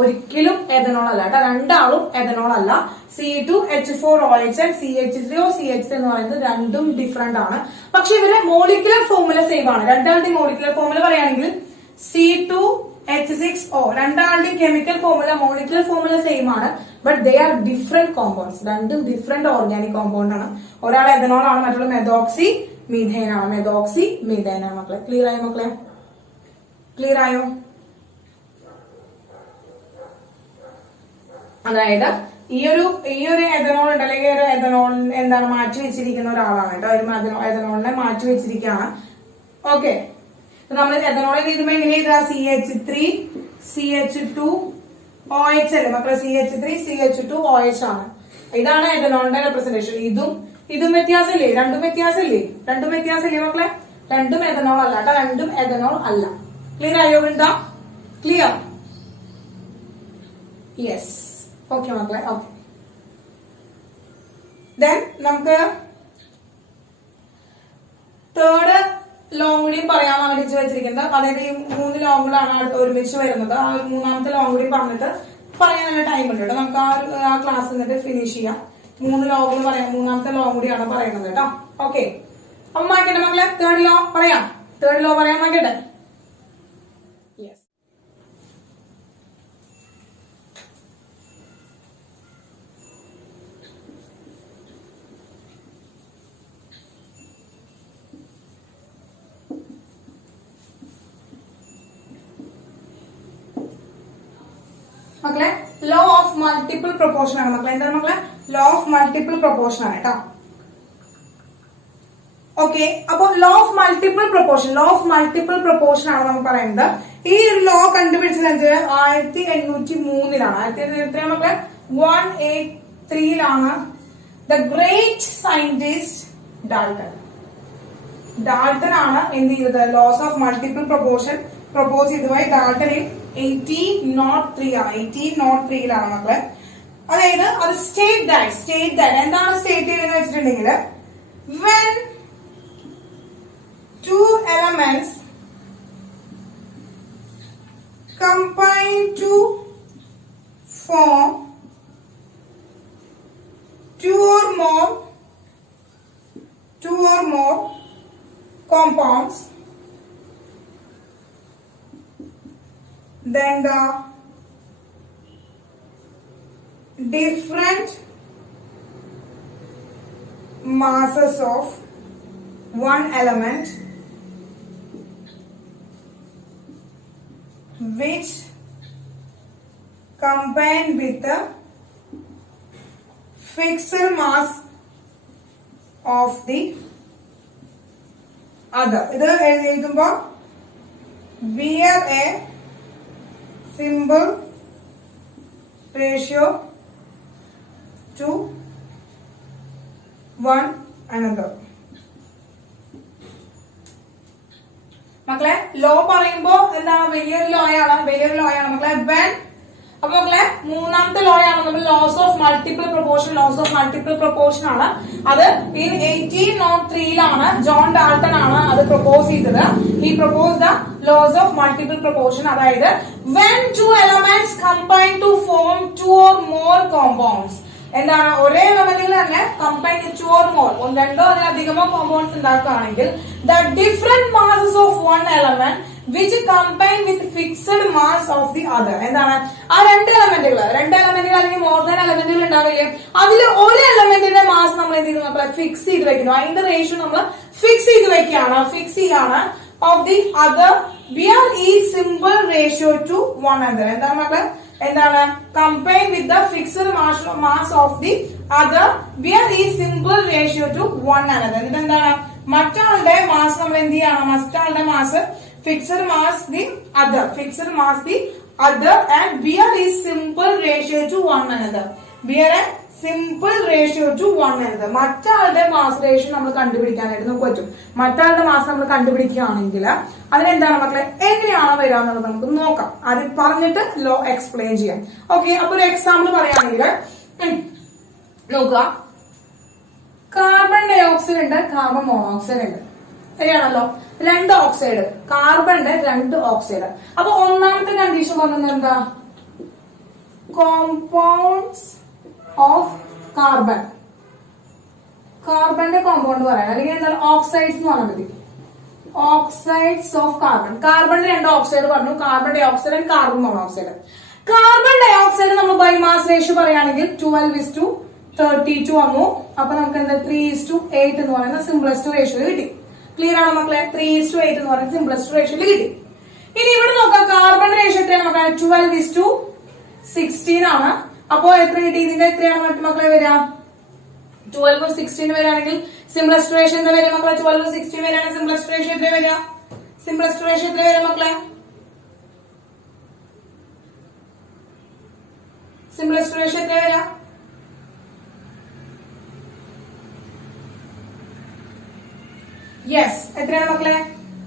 ഒരിക്കലും എഥനോൾ അല്ല കേട്ടോ. രണ്ടാളും എഥനോൾ അല്ല. C2H4OH and CH3OCH3 എന്ന് പറയുന്നത് രണ്ടും ഡിഫറെന്റ് ആണ്. പക്ഷെ ഇവരുടെ മോളിക്കുലർ ഫോർമുല സെയിം ആണ്. രണ്ടാമത്തെ മോളിക്കുലർ ഫോർമുല പറയുകയാണെങ്കിൽ C2 H6O. രണ്ടാളുടെയും chemical formula molecular formula same ആണ്, but they are different compounds. രണ്ടും ഡിഫറെന്റ് ഓർഗാനിക് കോമ്പൗണ്ട് ആണ്. ഒരാൾ എഥനോൾ ആണ്, മറ്റുള്ള മെതോക്സി മീഥൈൻ ആണ്. മെതോക്സി മീഥൈൻ ആണ് മക്കളെ. ക്ലിയർ ആയോ മക്കളെ? ക്ലിയർ ആയോ? അതായത് ഈ ഒരു എഥനോൾ ഉണ്ട്, അല്ലെങ്കിൽ ഒരു എഥനോൾ എന്താണ് മാറ്റി വെച്ചിരിക്കുന്ന ഒരാളാണ് കേട്ടോ. ഒരു എഥനോളിനെ മാറ്റി വെച്ചിരിക്കുകയാണ്. ഓക്കെ, നമ്മൾ എഥനോളെ എഴുതുമ്പോ എങ്ങനെ എഴുതുക? CH3CH2OH അല്ലേ മക്കളെ? CH3CH2OH ആണ്. ഇതാണ് എഥനോളിന്റെ റെപ്രസെന്റേഷൻ. ഇതും വ്യത്യാസമില്ലേ? രണ്ടും വ്യത്യാസമില്ലേ മക്കളെ? രണ്ടും എഥനോൾ അല്ല കേട്ടോ, രണ്ടും എഥനോൾ അല്ല. ക്ലിയർ ആയോ വൃന്ദ? ക്ലിയർ? യെസ്. ഓക്കെ മക്കളെ. ഓക്കെ, ദെൻ നമുക്ക് തേർഡ് ലോങ് കൂടിയും പറയാനാണ് വിളിച്ചു വെച്ചിരിക്കുന്നത്. അതായത് ഈ 3 ലോങ്ങുകളാണ് ഒരുമിച്ച് വരുന്നത്. ആ ഒരു മൂന്നാമത്തെ ലോങ് കൂടി പറഞ്ഞിട്ട് പറയാനുള്ള ടൈം ഉണ്ട് കേട്ടോ. നമുക്ക് ആ ക്ലാസ് എന്നിട്ട് ഫിനിഷ് ചെയ്യാം. 3 ലോങ്ങുകൾ പറയാം. മൂന്നാമത്തെ ലോങ് കൂടിയാണ് പറയുന്നത് കേട്ടോ. ഓക്കെ, അപ്പൊ മാക്കട്ടെ മക്കളെ, തേർഡ് ലോ പറയാം. തേർഡ് ലോ പറയാൻ മാക്കട്ടെ. മക്കളെ, ലോ ഓഫ് മൾട്ടിപ്പിൾ പ്രൊപ്പോർഷൻ ആണ് മക്കളെ. എന്താണ് മക്കളെ? ലോ ഓഫ് മൾട്ടിപ്പിൾ പ്രൊപ്പോർഷൻ ആണ് കേട്ടോ. ഓക്കെ, അപ്പൊ ലോ ഓഫ് മൾട്ടിപ്പിൾ പ്രൊപ്പോർഷൻ ആണ് നമ്മൾ പറയുന്നത്. ഈ ഒരു ലോ കണ്ടുപിടിച്ചത് 1803-ലാണ്. 1803 മക്കളെ 183-ലാണ്. ദ ഗ്രേറ്റ് സയന്റിസ്റ്റ് ഡാൾട്ടൺ ആണ് എന്ത് ചെയ്തത്? Laws of multiple proportion propose ചെയ്തതായി ഡാൾട്ടൺ 1803-ലാണ് മക്കളെ. അതായത് അത് സ്റ്റേറ്റ് ദാറ്റ് എന്താണ് സ്റ്റേറ്റ് ചെയ്തെന്ന് വെച്ചിട്ടുണ്ടെങ്കിൽ, when two elements combine to form two or more compounds, then the different masses of one element which combine with the fixed mass of the other. ഇത് എഴുതുമ്പോ bear a simple ratio to one another. മക്കളെ, law പറയുമ്പോ എന്താണ്? വലിയൊരു law ആണ് മക്കളെ. When, അപ്പൊ മക്കളെ മൂന്നാമത്തെ ലോ ആണ് നമ്മൾ ലോസ് ഓഫ് മൾട്ടിപ്പിൾ പ്രൊപ്പോർഷൻ ആണ്. അത് 1803-ലാണ് ജോൺ ഡാൾട്ടൺ ആണ് അത് പ്രൊപ്പോസ് ചെയ്തത്. He propose the loss of multiple proportion. അതായത് when two elements combine to form two or more compounds, എന്താണ്? ഒരേ എലമെന്റിൽ തന്നെ കമ്പൈൻ ടു ഓർ മോർ, രണ്ടോ അതിലധികമോ കോമ്പൗണ്ട്സ് ഉണ്ടാക്കുകയാണെങ്കിൽ the different masses of one element which combine with fixed mass of the other. എന്താണ്? ആ രണ്ട് എലമെന്റുകൾ അല്ലെങ്കിൽ മോർ ദാൻ എലമെന്റുകൾ ഉണ്ടാവില്ലേ, അതിൽ ഒരു എലമെന്റിന്റെ മാസ് നമ്മൾ എന്ത് ചെയ്യുന്നു മക്കളെ? ഫിക്സ് ചെയ്ത് വെക്കുന്നു. അതിന്റെ റേഷ്യോ നമ്മൾ ഫിക്സ് ചെയ്യാണ്. Of the other we are ഈ simple ratio to one other. എന്താണ് മക്കളെ? എന്താണ്? Combine with the fixed mass of the other we are ഈ simple ratio to one another. എന്നിട്ട് എന്താണ്? മറ്റാളുടെ മാസ് നമ്മൾ എന്ത് ചെയ്യണം? മറ്റാളുടെ mass fixed mass the other and we are a simple ratio to one another. മറ്റാളുടെ മാസ് റേഷ്യോ നമ്മൾ കണ്ടുപിടിക്കാനായിട്ട് നമുക്ക് പറ്റും. മറ്റാളുടെ മാസ് നമ്മൾ കണ്ടുപിടിക്കുകയാണെങ്കിൽ അതിനെന്താണ് മക്കളെ? എങ്ങനെയാണ് വരിക എന്നുള്ളത് നമുക്ക് നോക്കാം. അത് പറഞ്ഞിട്ട് ലോ എക്സ്പ്ലെയിൻ ചെയ്യാം. ഓക്കെ, അപ്പൊ ഒരു എക്സാമ്പിൾ പറയുകയാണെങ്കിൽ നോക്കുക. കാർബൺ ഡൈ ഓക്സൈഡ് ഉണ്ട്, കാർബൺ മോണോക്സൈഡ് ഉണ്ട്. ശരിയാണല്ലോ? 2 ഓക്സൈഡ്, കാർബണിന്റെ 2 ഓക്സൈഡ്. അപ്പൊ ഒന്നാമത്തെ കണ്ടീഷൻ പറഞ്ഞത് എന്താ? കോമ്പൗണ്ട്സ് ഓഫ് കാർബന്റെ കോമ്പൗണ്ട് പറയാം, അല്ലെങ്കിൽ എന്താണ്? ഓക്സൈഡ്സ് എന്ന് പറഞ്ഞാൽ മതി. Oxides of carbon. കാർബണിൽ 2 ഓക്സൈഡ് പറഞ്ഞു, carbon dioxide and carbon monoxide. Carbon dioxide നമ്മൾ ബൈമാസ് റേഷ്യോ പറയുകയാണെങ്കിൽ 12:32 വന്നു. അപ്പൊ നമുക്ക് എന്താ 3:8 എന്ന് പറയുന്ന സിംപ്ലസ്റ്റ് റേഷ്യോ കിട്ടി. ക്ലിയർ ആണോ മക്കളെ? 3:8 എന്ന് പറയുന്ന സിംപ്ലസ്റ്റ് റേഷ്യോയിൽ കിട്ടി. ഇനി ഇവിടെ നോക്കാം, കാർബൺ റേഷ്യോ എത്രയാണ് നോക്കാം? 12:16 ആണ്. അപ്പോ എത്ര കിട്ടി? ഇതിന്റെ എത്രയാണ് മക്കളെ വരിക? 12:16 വരികയാണെങ്കിൽ സിംപ്ലസ്റ്റ് റേഷ്യോ എന്താ വരിക മക്കളെ? 12:16 വരികയാണെങ്കിൽ സിംപ്ലസ്റ്റ് റേഷ്യോ എത്ര വരിക? സിംപ്ലസ്റ്റ് റേഷ്യോ എത്ര വരിക മക്കളെ? സിംപ്ലസ്റ്റ് റേഷ്യോ എത്ര വരിക? യെസ്, എത്രയാണ് മക്കളെ?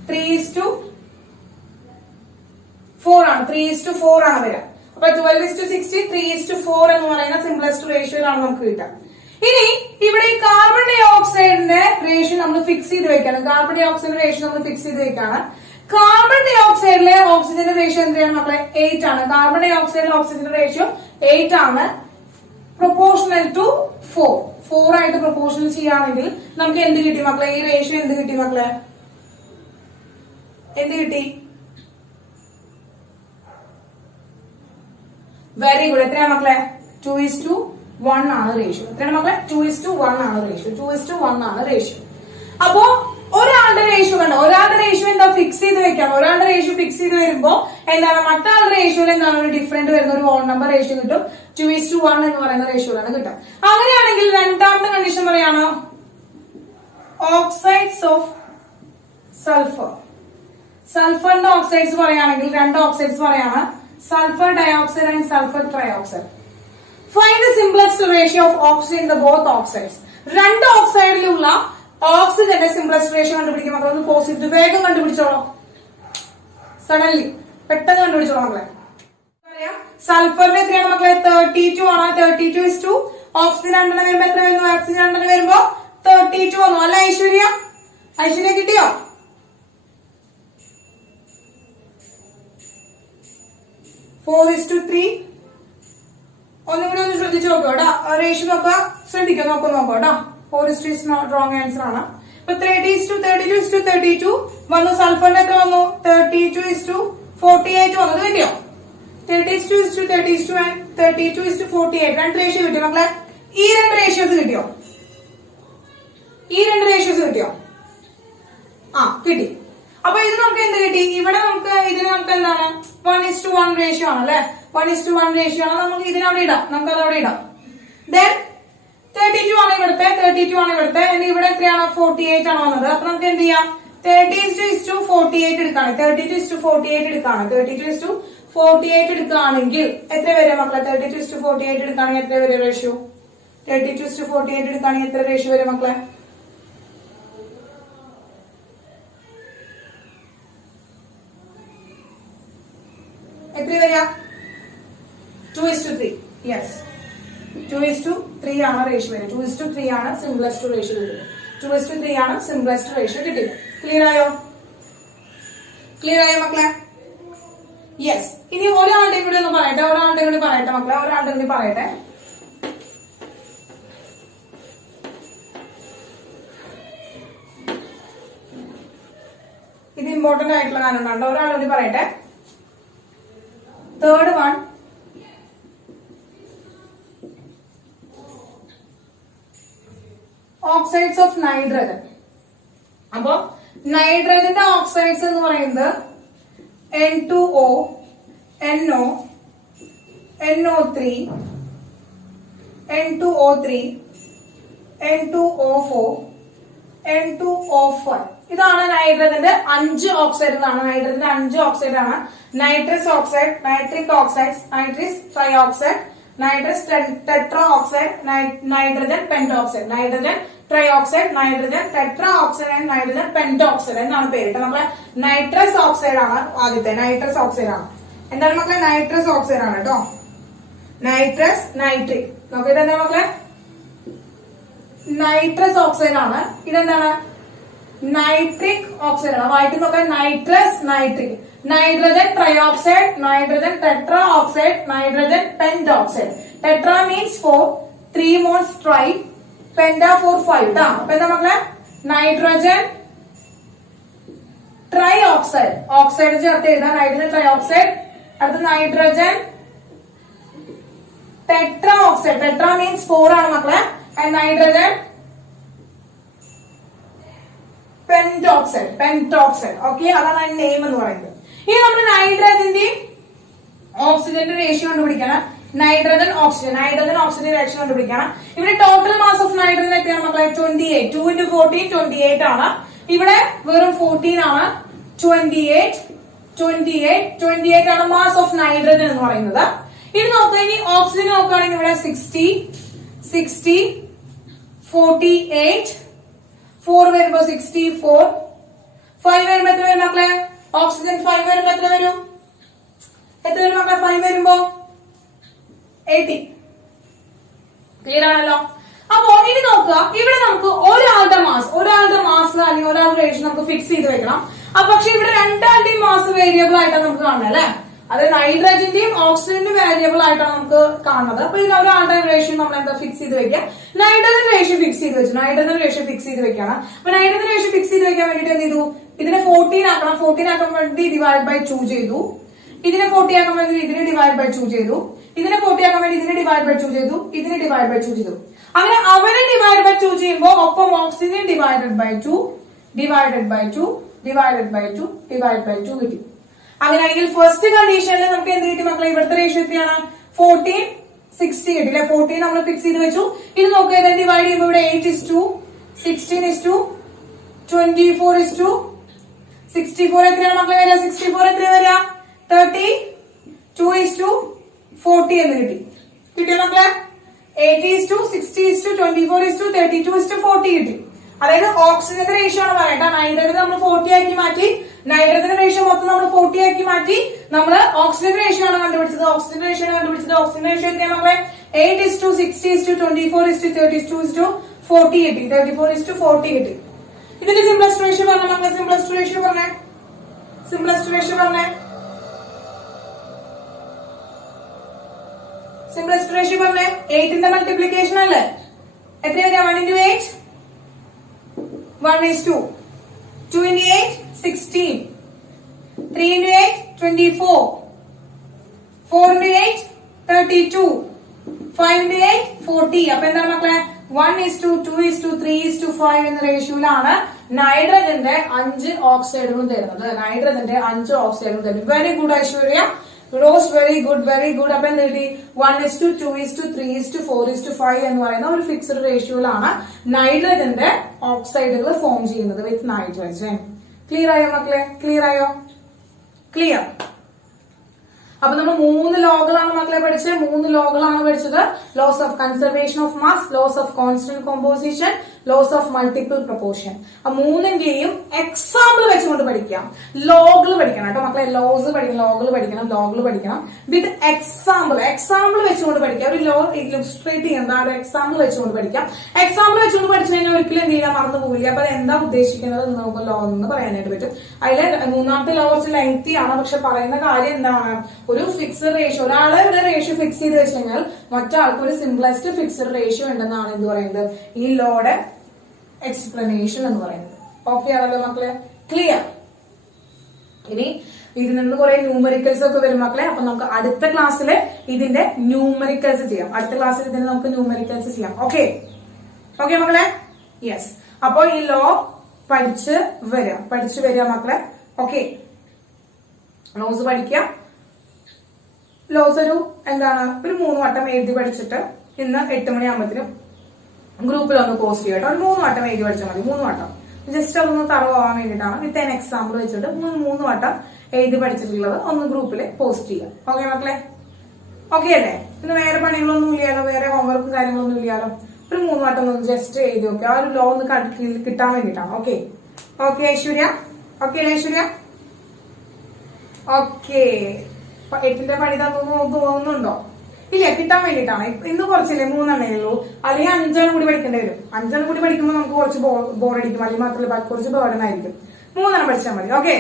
3:4 ആണ്. 3:4 ആണ് വരിക. അപ്പൊ 12:16 3:4 എന്ന് പറയുന്ന സിംപ്ലസ്റ്റ് റേഷ്യോയിലാണ് നമുക്ക് കിട്ടുക. ഇനി ഇവിടെ ഈ കാർബൺ ഡൈ ഓക്സൈഡിന്റെ റേഷ്യോ നമ്മൾ ഫിക്സ് ചെയ്ത് വെക്കാണ്. കാർബൺ ഡൈ ഓക്സൈഡിന്റെ റേഷ്യോ നമ്മൾ ഫിക്സ് ചെയ്ത് വെക്കാണ്. കാർബൺ ഡൈ ഓക്സൈഡിലെ ഓക്സിജന്റെ റേഷ്യോ എന്താണ് മക്കളെ? 8 ആണ്. കാർബൺ ഡൈ ഓക്സൈഡിലെ ഓക്സിജന്റെ റേഷ്യോ 8 ആണ്. പ്രൊപ്പോർഷണൽ ടു 4 ആയിട്ട് പ്രൊപ്പോർഷണൽ ചെയ്യുകയാണെങ്കിൽ നമുക്ക് എന്ത് കിട്ടി മക്കളെ? ഈ റേഷ്യോ എന്ത് കിട്ടി മക്കളെ? എന്ത് കിട്ടി? Very good. എത്രയാണ് മക്കളെ? 2:1 ആണ് റേഷ്യോ. എത്രയാണ് മക്കളെ? 2:1 ആണ് റേഷ്യോ. 2:1 ആണ് റേഷ്യോ. അപ്പോ ഒരാളുടെ റേഷ്യോ കണ്ടോ? ഒരാളുടെ റേഷ്യോ എന്താ ഫിക്സ് ചെയ്ത് വെക്കാം. ഒരാളുടെ റേഷ്യോ ഫിക്സ് ചെയ്ത് വരുമ്പോ എന്താണ് മറ്റാളുടെ റേഷ്യോയിൽ എന്താണ് ഒരു ഡിഫറെന്റ് വരുന്ന ഒരു ഹോൾ നമ്പർ റേഷ്യോ കിട്ടും. 2:1 എന്ന് പറയുന്ന റേഷ്യോയിലാണ് കിട്ടുക. അങ്ങനെയാണെങ്കിൽ രണ്ടാമത്തെ കണ്ടീഷൻ പറയാണോ? Oxides of sulphur. സൾഫറിന്റെ ഓക്സൈഡ്സ് പറയുകയാണെങ്കിൽ 2 ഓക്സൈഡ്സ് പറയാണ്, sulphur dioxide and sulphur trioxide. Find the simplest ratio of oxygen in the both oxides. 2 ഓക്സൈഡിലുള്ള ഓക്സിജന്റെ സിംപ്ലസ്റ്റ് റേഷ്യോ കണ്ടുപിടിക്കും മക്കളെ. ഒന്ന് പോസിറ്റീവ് വേഗം കണ്ടുപിടിച്ചോളൂ. സഡൻലി പെട്ടെന്ന് കണ്ടുപിടിച്ചോളൂ മക്കളെ. പറയാം, സൾഫറിന്റെ എത്രയാണ് മക്കളെ? 32 ആണ്. 32:, ഓക്സിജൻ 2 വരുമ്പോ എത്ര വരുന്നു? ഓക്സിജൻ 2 വരുമ്പോ 32 വന്നു. അല്ല ഐശ്വര്യ? ഐശ്വര്യ കിട്ടിയോ? 4:3. ഒന്നും കൂടി ഒന്ന് ശ്രദ്ധിച്ചു നോക്കൂ കേട്ടോ. റേഷ്യോ നോക്കുക, ശ്രദ്ധിക്കുക, നോക്കട്ടോ. 4:3 റോങ് ആൻസർ ആണ്. ഇപ്പൊ 32:32 വന്നു. സൾഫറിന്റെ എത്ര വന്നു? 32:48 വന്നു. ഇത് കിട്ടിയോ? 32:32 ആൻഡ് 32:48 രണ്ട് റേഷ്യോ കിട്ടിയോ മക്കളെ? ഈ 2 റേഷ്യോസ് കിട്ടിയോ? ഈ 2 റേഷ്യോസ് കിട്ടിയോ? ആ കിട്ടി. അപ്പൊ ഇത് നമുക്ക് എന്ത് കിട്ടി? ഇവിടെ നമുക്ക് ഇതിന് നമുക്ക് എന്താണ്? 1:1 റേഷ്യോ ആണ് അല്ലെ? 1:1 റേഷ്യോ ആണ്. നമുക്ക് ഇതിനവിടെ ഇടാം. നമുക്കത് അവിടെ ഇടാം. ദെൻ 32 ആണ് ഇവിടുത്തെ. 32 ആണ് ഇവിടുത്തെ. ഇവിടെ എത്രയാണ്? 48 ആണ് വന്നത്. അപ്പൊ നമുക്ക് എന്ത് ചെയ്യാം? 32:48 എടുക്കാണ്. 32:48 എടുക്കാണ്. 32:48 എടുക്കുകയാണെങ്കിൽ എത്ര വരും മക്കളെ? 32:48 എടുക്കുകയാണെങ്കിൽ എത്ര വരും റേഷ്യോ? 32:48 എടുക്കുകയാണെങ്കിൽ എത്ര റേഷ്യോ വരും മക്കളെ? എത്ര വരിക? 2:3. യെസ്, 2:3 ആണ് റേഷ്യോ വരിക. 2:3 ആണ് സിംപ്ലസ്റ്റ് റേഷ്യോ കിട്ടുന്നത്. 2:3 ആണ് സിംപ്ലസ്റ്റ് റേഷ്യോ കിട്ടിയത്. ക്ലിയർ ആയോ? ക്ലിയർ ആയോ മക്കളെ? യെസ്. ഇനി ഒരാളുടെ കൂടി ഒന്ന് പറയട്ടെ. ഒരാളുടെ കൂടി പറയട്ടെ മക്കളെ. ഒരാളുടെ കൂടി പറയട്ടെ. ഇത് ഇമ്പോർട്ടന്റ് ആയിട്ടുള്ള കാര്യമാണ്. ഒരാളുകൂടി പറയട്ടെ. Third one, oxides of nitrogen. അപ്പൊ നൈട്രജന്റെ ഓക്സൈഡ്സ് എന്ന് പറയുന്നത് N2O, NO, NO3, N2O3, N2O4, N2O5. ഇതാണ് നൈട്രജന്റെ 5 ഓക്സൈഡ്. എന്നാണ് നൈട്രജന്റെ 5 ഓക്സൈഡ് ആണ്. Nitrous oxide, nitric oxide, nitrous trioxide, nitrous tetra oxide, nitrogen pentoxide, nitrogen trioxide, nitrogen tetra oxide and nitrogen pentoxide എന്നാണ് പേരിട്ട്. നമ്മളെ നൈട്രസ് ഓക്സൈഡ് ആണ് ആദ്യത്തെ. നൈട്രസ് ഓക്സൈഡ് ആണ്. എന്താണ് മക്കളെ? നൈട്രസ് ഓക്സൈഡ് ആണ് കേട്ടോ. Nitrous, nitric. നോക്കിയിട്ട് എന്താ മക്കളെ? നൈട്രസ് ഓക്സൈഡ് ആണ്. ഇതെന്താണ്? നൈട്രിക് ഓക്സൈഡ് ആണ്. വായിട്ട് നോക്കാൻ. Nitrous, nitric, nitrogen trioxide, nitrogen tetra oxide, nitrogen pentoxide. Tetra means 4, 3 moles try, penta 4, 5. അപ്പൊ എന്താ മക്കളെ? നൈട്രജൻ ട്രൈ ഓക്സൈഡ്, ഓക്സൈഡ് ചേർത്ത് എഴുതാം. Nitrogen tri oxide. അടുത്ത nitrogen tetra oxide. Tetra means 4 ആണ് മക്കളെ. And nitrogen pentoxide. Pentoxide. Okay, അതാണ് അതിന്റെ നെയിം എന്ന് പറയുന്നത്. ഇനി നമ്മൾ നൈട്രജന്റെയും ഓക്സിജന്റെ റേഷ്യോ കണ്ടുപിടിക്കണം. നൈട്രജൻ ഓക്സിജൻ റേഷ്യോ കണ്ടുപിടിക്കണം. ഇവിടെ ടോട്ടൽ മാസ് ഓഫ് നൈട്രജൻ എത്രയാണ് മക്കളെ? 28. 2 into 14 28 ആണ്. ഇവിടെ വെറും 14 ആണ്. 28 ആണ് മാസ് ഓഫ് നൈട്രജൻ എന്ന് പറയുന്നത്. ഇനി നോക്കുക, ഇനി ഓക്സിജൻ നോക്കുകയാണെങ്കിൽ ഇവിടെ 60 48 4 വരുമ്പോ 64 5 വരുമ്പോ എത്ര വരും മക്കളെ? ഓക്സിജൻ 5 വരുമ്പോ എത്ര വരും മക്കളെ? 5 വരുമ്പോ 80. ക്ലിയർ ആണല്ലോ. അപ്പോ ഇനി നോക്കുക, ഇവിടെ നമുക്ക് ഒരാളുടെ മാസ് അല്ലെങ്കിൽ ഒരാളുടെ റേഷ്യോ നമുക്ക് ഫിക്സ് ചെയ്ത് വെക്കണം. അപ്പൊ പക്ഷെ ഇവിടെ രണ്ടാളുടെയും മാസ് വേരിയബിൾ ആയിട്ടാണ് നമുക്ക് കാണുന്നത് അല്ലെ. അത് നൈട്രജന്റെയും ഓക്സിജന്റെയും വേരിയബിൾ ആയിട്ടാണ് നമുക്ക് കാണുന്നത്. അപ്പൊ ഇതിൽ ഒരാളുടെ റേഷ്യോ നമ്മൾ എന്താ ഫിക്സ് ചെയ്ത് വെക്കുക? നൈട്രജൻ റേഷ്യോ ഫിക്സ് ചെയ്ത് വെച്ചു. നൈട്രജൻ റേഷ്യോ ഫിക്സ് ചെയ്ത് വെക്കണം. അപ്പൊ നൈട്രജൻ റേഷ്യോ ഫിക്സ് ചെയ്ത് വെക്കാൻ വേണ്ടിട്ട് എന്ത് ചെയ്തു? ഇതിനെ 14 ആക്കണം. 14 ആക്കാൻ വേണ്ടി ഡിവൈഡ് ബൈ 2 ചെയ്തു. ഇതിനെ 40 ആക്കാൻ വേണ്ടി ഇതിനെ ഡിവൈഡ് ബൈ 2 ചെയ്തു. ഇതിനെ 40 ആക്കാൻ വേണ്ടി ഇതിനെ ഡിവൈഡ് ബൈ 2 ചെയ്തു. ഇതിനെ ഡിവൈഡ് ബൈ 2 ചെയ്തു. അങ്ങനെ അവരെ ഡിവൈഡ് ബൈ 2 ചെയ്യുമ്പോൾ ഒപ്പം oxygen divided by 2 divided by 2 divided by 2 divide by 2 കിട്ടി. അങ്ങനെയാണെങ്കിൽ ഫസ്റ്റ് കണ്ടീഷനിൽ നമുക്ക് എന്ത് കിട്ടി മക്കളെ? ഇവിടുത്തെ റേഷ്യോ എത്രയാണ്? 14 60 കിട്ടില്ല. 14 നമ്മൾ ഫിക്സ് ചെയ്ത് വെച്ചു. ഇത് നോക്കുക, ഇത് ഡിവൈഡ് ചെയ്യുമ്പോൾ ഇവിടെ 8:16:24:64 എത്രയാണ് മക്കളെ വരിക? 64 എത്ര വരിക? 32:40 എന്ന് കിട്ടി. കിട്ടിയോ മക്കളെ? 8:60:24:32:40 കിട്ടി. അതായത് ഓക്സിജന്റെ റേഷ്യോ ആണ് പറയട്ടെ. നൈട്രജൻ നമ്മൾ 40 ആക്കി മാറ്റി. നൈട്രജന്റെ റേഷ്യോ മൊത്തം നമ്മൾ 40 ആക്കി മാറ്റി. നമ്മൾ ഓക്സിജൻ റേഷ്യോ ആണ് കണ്ടുപിടിച്ചത്. ഓക്സിജൻ റേഷ്യോ എത്രയാണ് മക്കളെ? 8:60:64:32:40 കിട്ടി. 34:40 കിട്ടി. ഇതിന്റെ സിംപ്ലസ്റ്റ് റേഷ്യോ പറഞ്ഞ മക്കളെ? സിംപ്ലസ്റ്റ് റേഷ്യോ പറഞ്ഞേ. 8ന്റെ മൾട്ടിപ്ലിക്കേഷൻ അല്ലേ? എത്ര വരിക? 1 into 8 1:2. 2 into 8 16. 3 into 8 24. 4 into 8 32. 5 into 8 40. അപ്പൊ എന്താണ് മക്കളെ? 1:2:3:5 എന്ന റേഷ്യോയിലാണ് നൈട്രജന്റെ 5 ഓക്സൈഡുകളും തരുന്നത്. Very good Aishwarya. Rose very good. അപ്പൊ എന്ത് കിട്ടി? 1:2:3:4:5 എന്ന് പറയുന്ന ഒരു ഫിക്സ്ഡ് റേഷ്യോയിലാണ് നൈട്രജന്റെ ഓക്സൈഡുകൾ ഫോം ചെയ്യുന്നത് വിത്ത് നൈട്രജൻ. ക്ലിയർ ആയോ മക്കളെ? ക്ലിയർ. അപ്പൊ നമ്മൾ 3 ലോകളാണ് മക്കളെ പഠിച്ചത്. Laws of conservation of mass, laws of constant composition, laws of multiple proportion. ആ മൂന്നിന്റെയും എക്സാമ്പിൾ വെച്ചുകൊണ്ട് പഠിക്കാം. ലോഗിൾ പഠിക്കണം കേട്ടോ മക്കളെ. ലോഗിൾ പഠിക്കണം വിത്ത് എക്സാമ്പിൾ വെച്ചുകൊണ്ട് പഠിക്കാം. ഒരു ലോ ഇല്ലുസ്ട്രേറ്റ് ചെയ്യാൻ ഒരു എക്സാമ്പിൾ വെച്ചുകൊണ്ട് പഠിക്കാം. എക്സാമ്പിൾ വെച്ചുകൊണ്ട് പഠിച്ചു കഴിഞ്ഞാൽ ഒരിക്കലും എന്ത് ചെയ്യാൻ മറന്നു പോകില്ല. അപ്പൊ അത് എന്താ ഉദ്ദേശിക്കുന്നത് എന്ന് നമുക്ക് ലോ എന്ന് പറയാനായിട്ട് പറ്റും. അതിലെ 3ാമത്തെ ലോ കുറച്ച് ലെങ്തി ആണ്. പക്ഷെ പറയുന്ന കാര്യം എന്താണ്? ഒരു ഫിക്സ്ഡ് റേഷ്യോ, ഒരാളെ ഒരു റേഷ്യോ ഫിക്സ് ചെയ്ത് വെച്ച് കഴിഞ്ഞാൽ മറ്റാൾക്ക് ഒരു സിംപ്ലസ്റ്റ് ഫിക്സ്ഡ് റേഷ്യോ ഉണ്ടെന്നാണ് എന്ത് പറയുന്നത്? ഈ ലോയുടെ എക്സ്പ്ലനേഷൻ എന്ന് പറയുന്നത്. ഓക്കെ ആണല്ലോ മക്കളെ? ക്ലിയർ. ഇനി ഇതിൽ നിന്ന് കുറെ ന്യൂമറിക്കൽസ് ഒക്കെ വരും മക്കളെ. അപ്പൊ നമുക്ക് അടുത്ത ക്ലാസ്സിൽ ഇതിന്റെ ന്യൂമറിക്കൽസ് ചെയ്യാം. ഓക്കെ മക്കളെ? യെസ്. അപ്പൊ ഈ ലോ പഠിച്ചു വരിക മക്കളെ. ഓക്കെ, ലോസ് പഠിക്കാം. ലോസ് ഒരു 3 വട്ടം എഴുതി പഠിച്ചിട്ട് ഇന്ന് 8 മണിയാകുമ്പോഴത്തേനും ഗ്രൂപ്പിൽ ഒന്ന് പോസ്റ്റ് ചെയ്യട്ടോ. ഒരു 3 വട്ടം എഴുതി പഠിച്ചാൽ മതി. 3 വട്ടം ജസ്റ്റ് അതൊന്ന് തറവാൻ വേണ്ടിയിട്ടാണ്. വിത്ത് ആൻ എക്സാമ്പിൾ വെച്ചിട്ട് 3 വട്ടം എഴുതി പഠിച്ചിട്ടുള്ളത് ഒന്ന് ഗ്രൂപ്പിൽ പോസ്റ്റ് ചെയ്യാം. ഓക്കെ മക്കളെ? ഓക്കെ അല്ലേ? പിന്നെ വേറെ പണികളൊന്നും ഇല്ലാലോ, വേറെ ഹോംവർക്കും കാര്യങ്ങളൊന്നും ഇല്ലാലോ. ഒരു 3 വട്ടം ഒന്ന് ജസ്റ്റ് എഴുതി നോക്കുക. ആ ഒരു ലോ ഒന്ന് കിട്ടാൻ വേണ്ടിയിട്ടാണ്. ഓക്കെ ഐശ്വര്യ? Okay okay. 8ന്റെ പണി തോന്നുന്നുണ്ടോ? ഇല്ല, കിട്ടാൻ വേണ്ടിയിട്ടാണ്. ഇന്ന് കുറച്ചില്ലേ 3 എണ്ണേ ഉള്ളൂ. അല്ലെങ്കിൽ 5 എണ്ണം കൂടി പഠിക്കേണ്ടി വരും. 5 എണ്ണം കൂടി പഠിക്കുമ്പോൾ നമുക്ക് കുറച്ച് ബോറടിക്കും. അല്ലെങ്കിൽ മാത്രമല്ല കുറച്ച് ബേർഡൻ ആയിരിക്കും. 3 എണ്ണം പഠിച്ചാൽ മതി. ഓക്കെ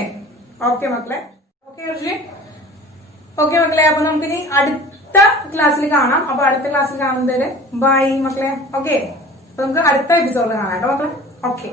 മക്കളെ? ഓക്കെ മക്കളെ? അപ്പൊ നമുക്കിനി അടുത്ത ക്ലാസ്സിൽ കാണാം. അപ്പൊ അടുത്ത ക്ലാസ്സിൽ കാണുന്നതിന് ബൈ മക്കളെ. ഓക്കെ, അപ്പൊ നമുക്ക് അടുത്ത എപ്പിസോഡിൽ കാണാം കേട്ടോ മക്കളെ. ഓക്കെ.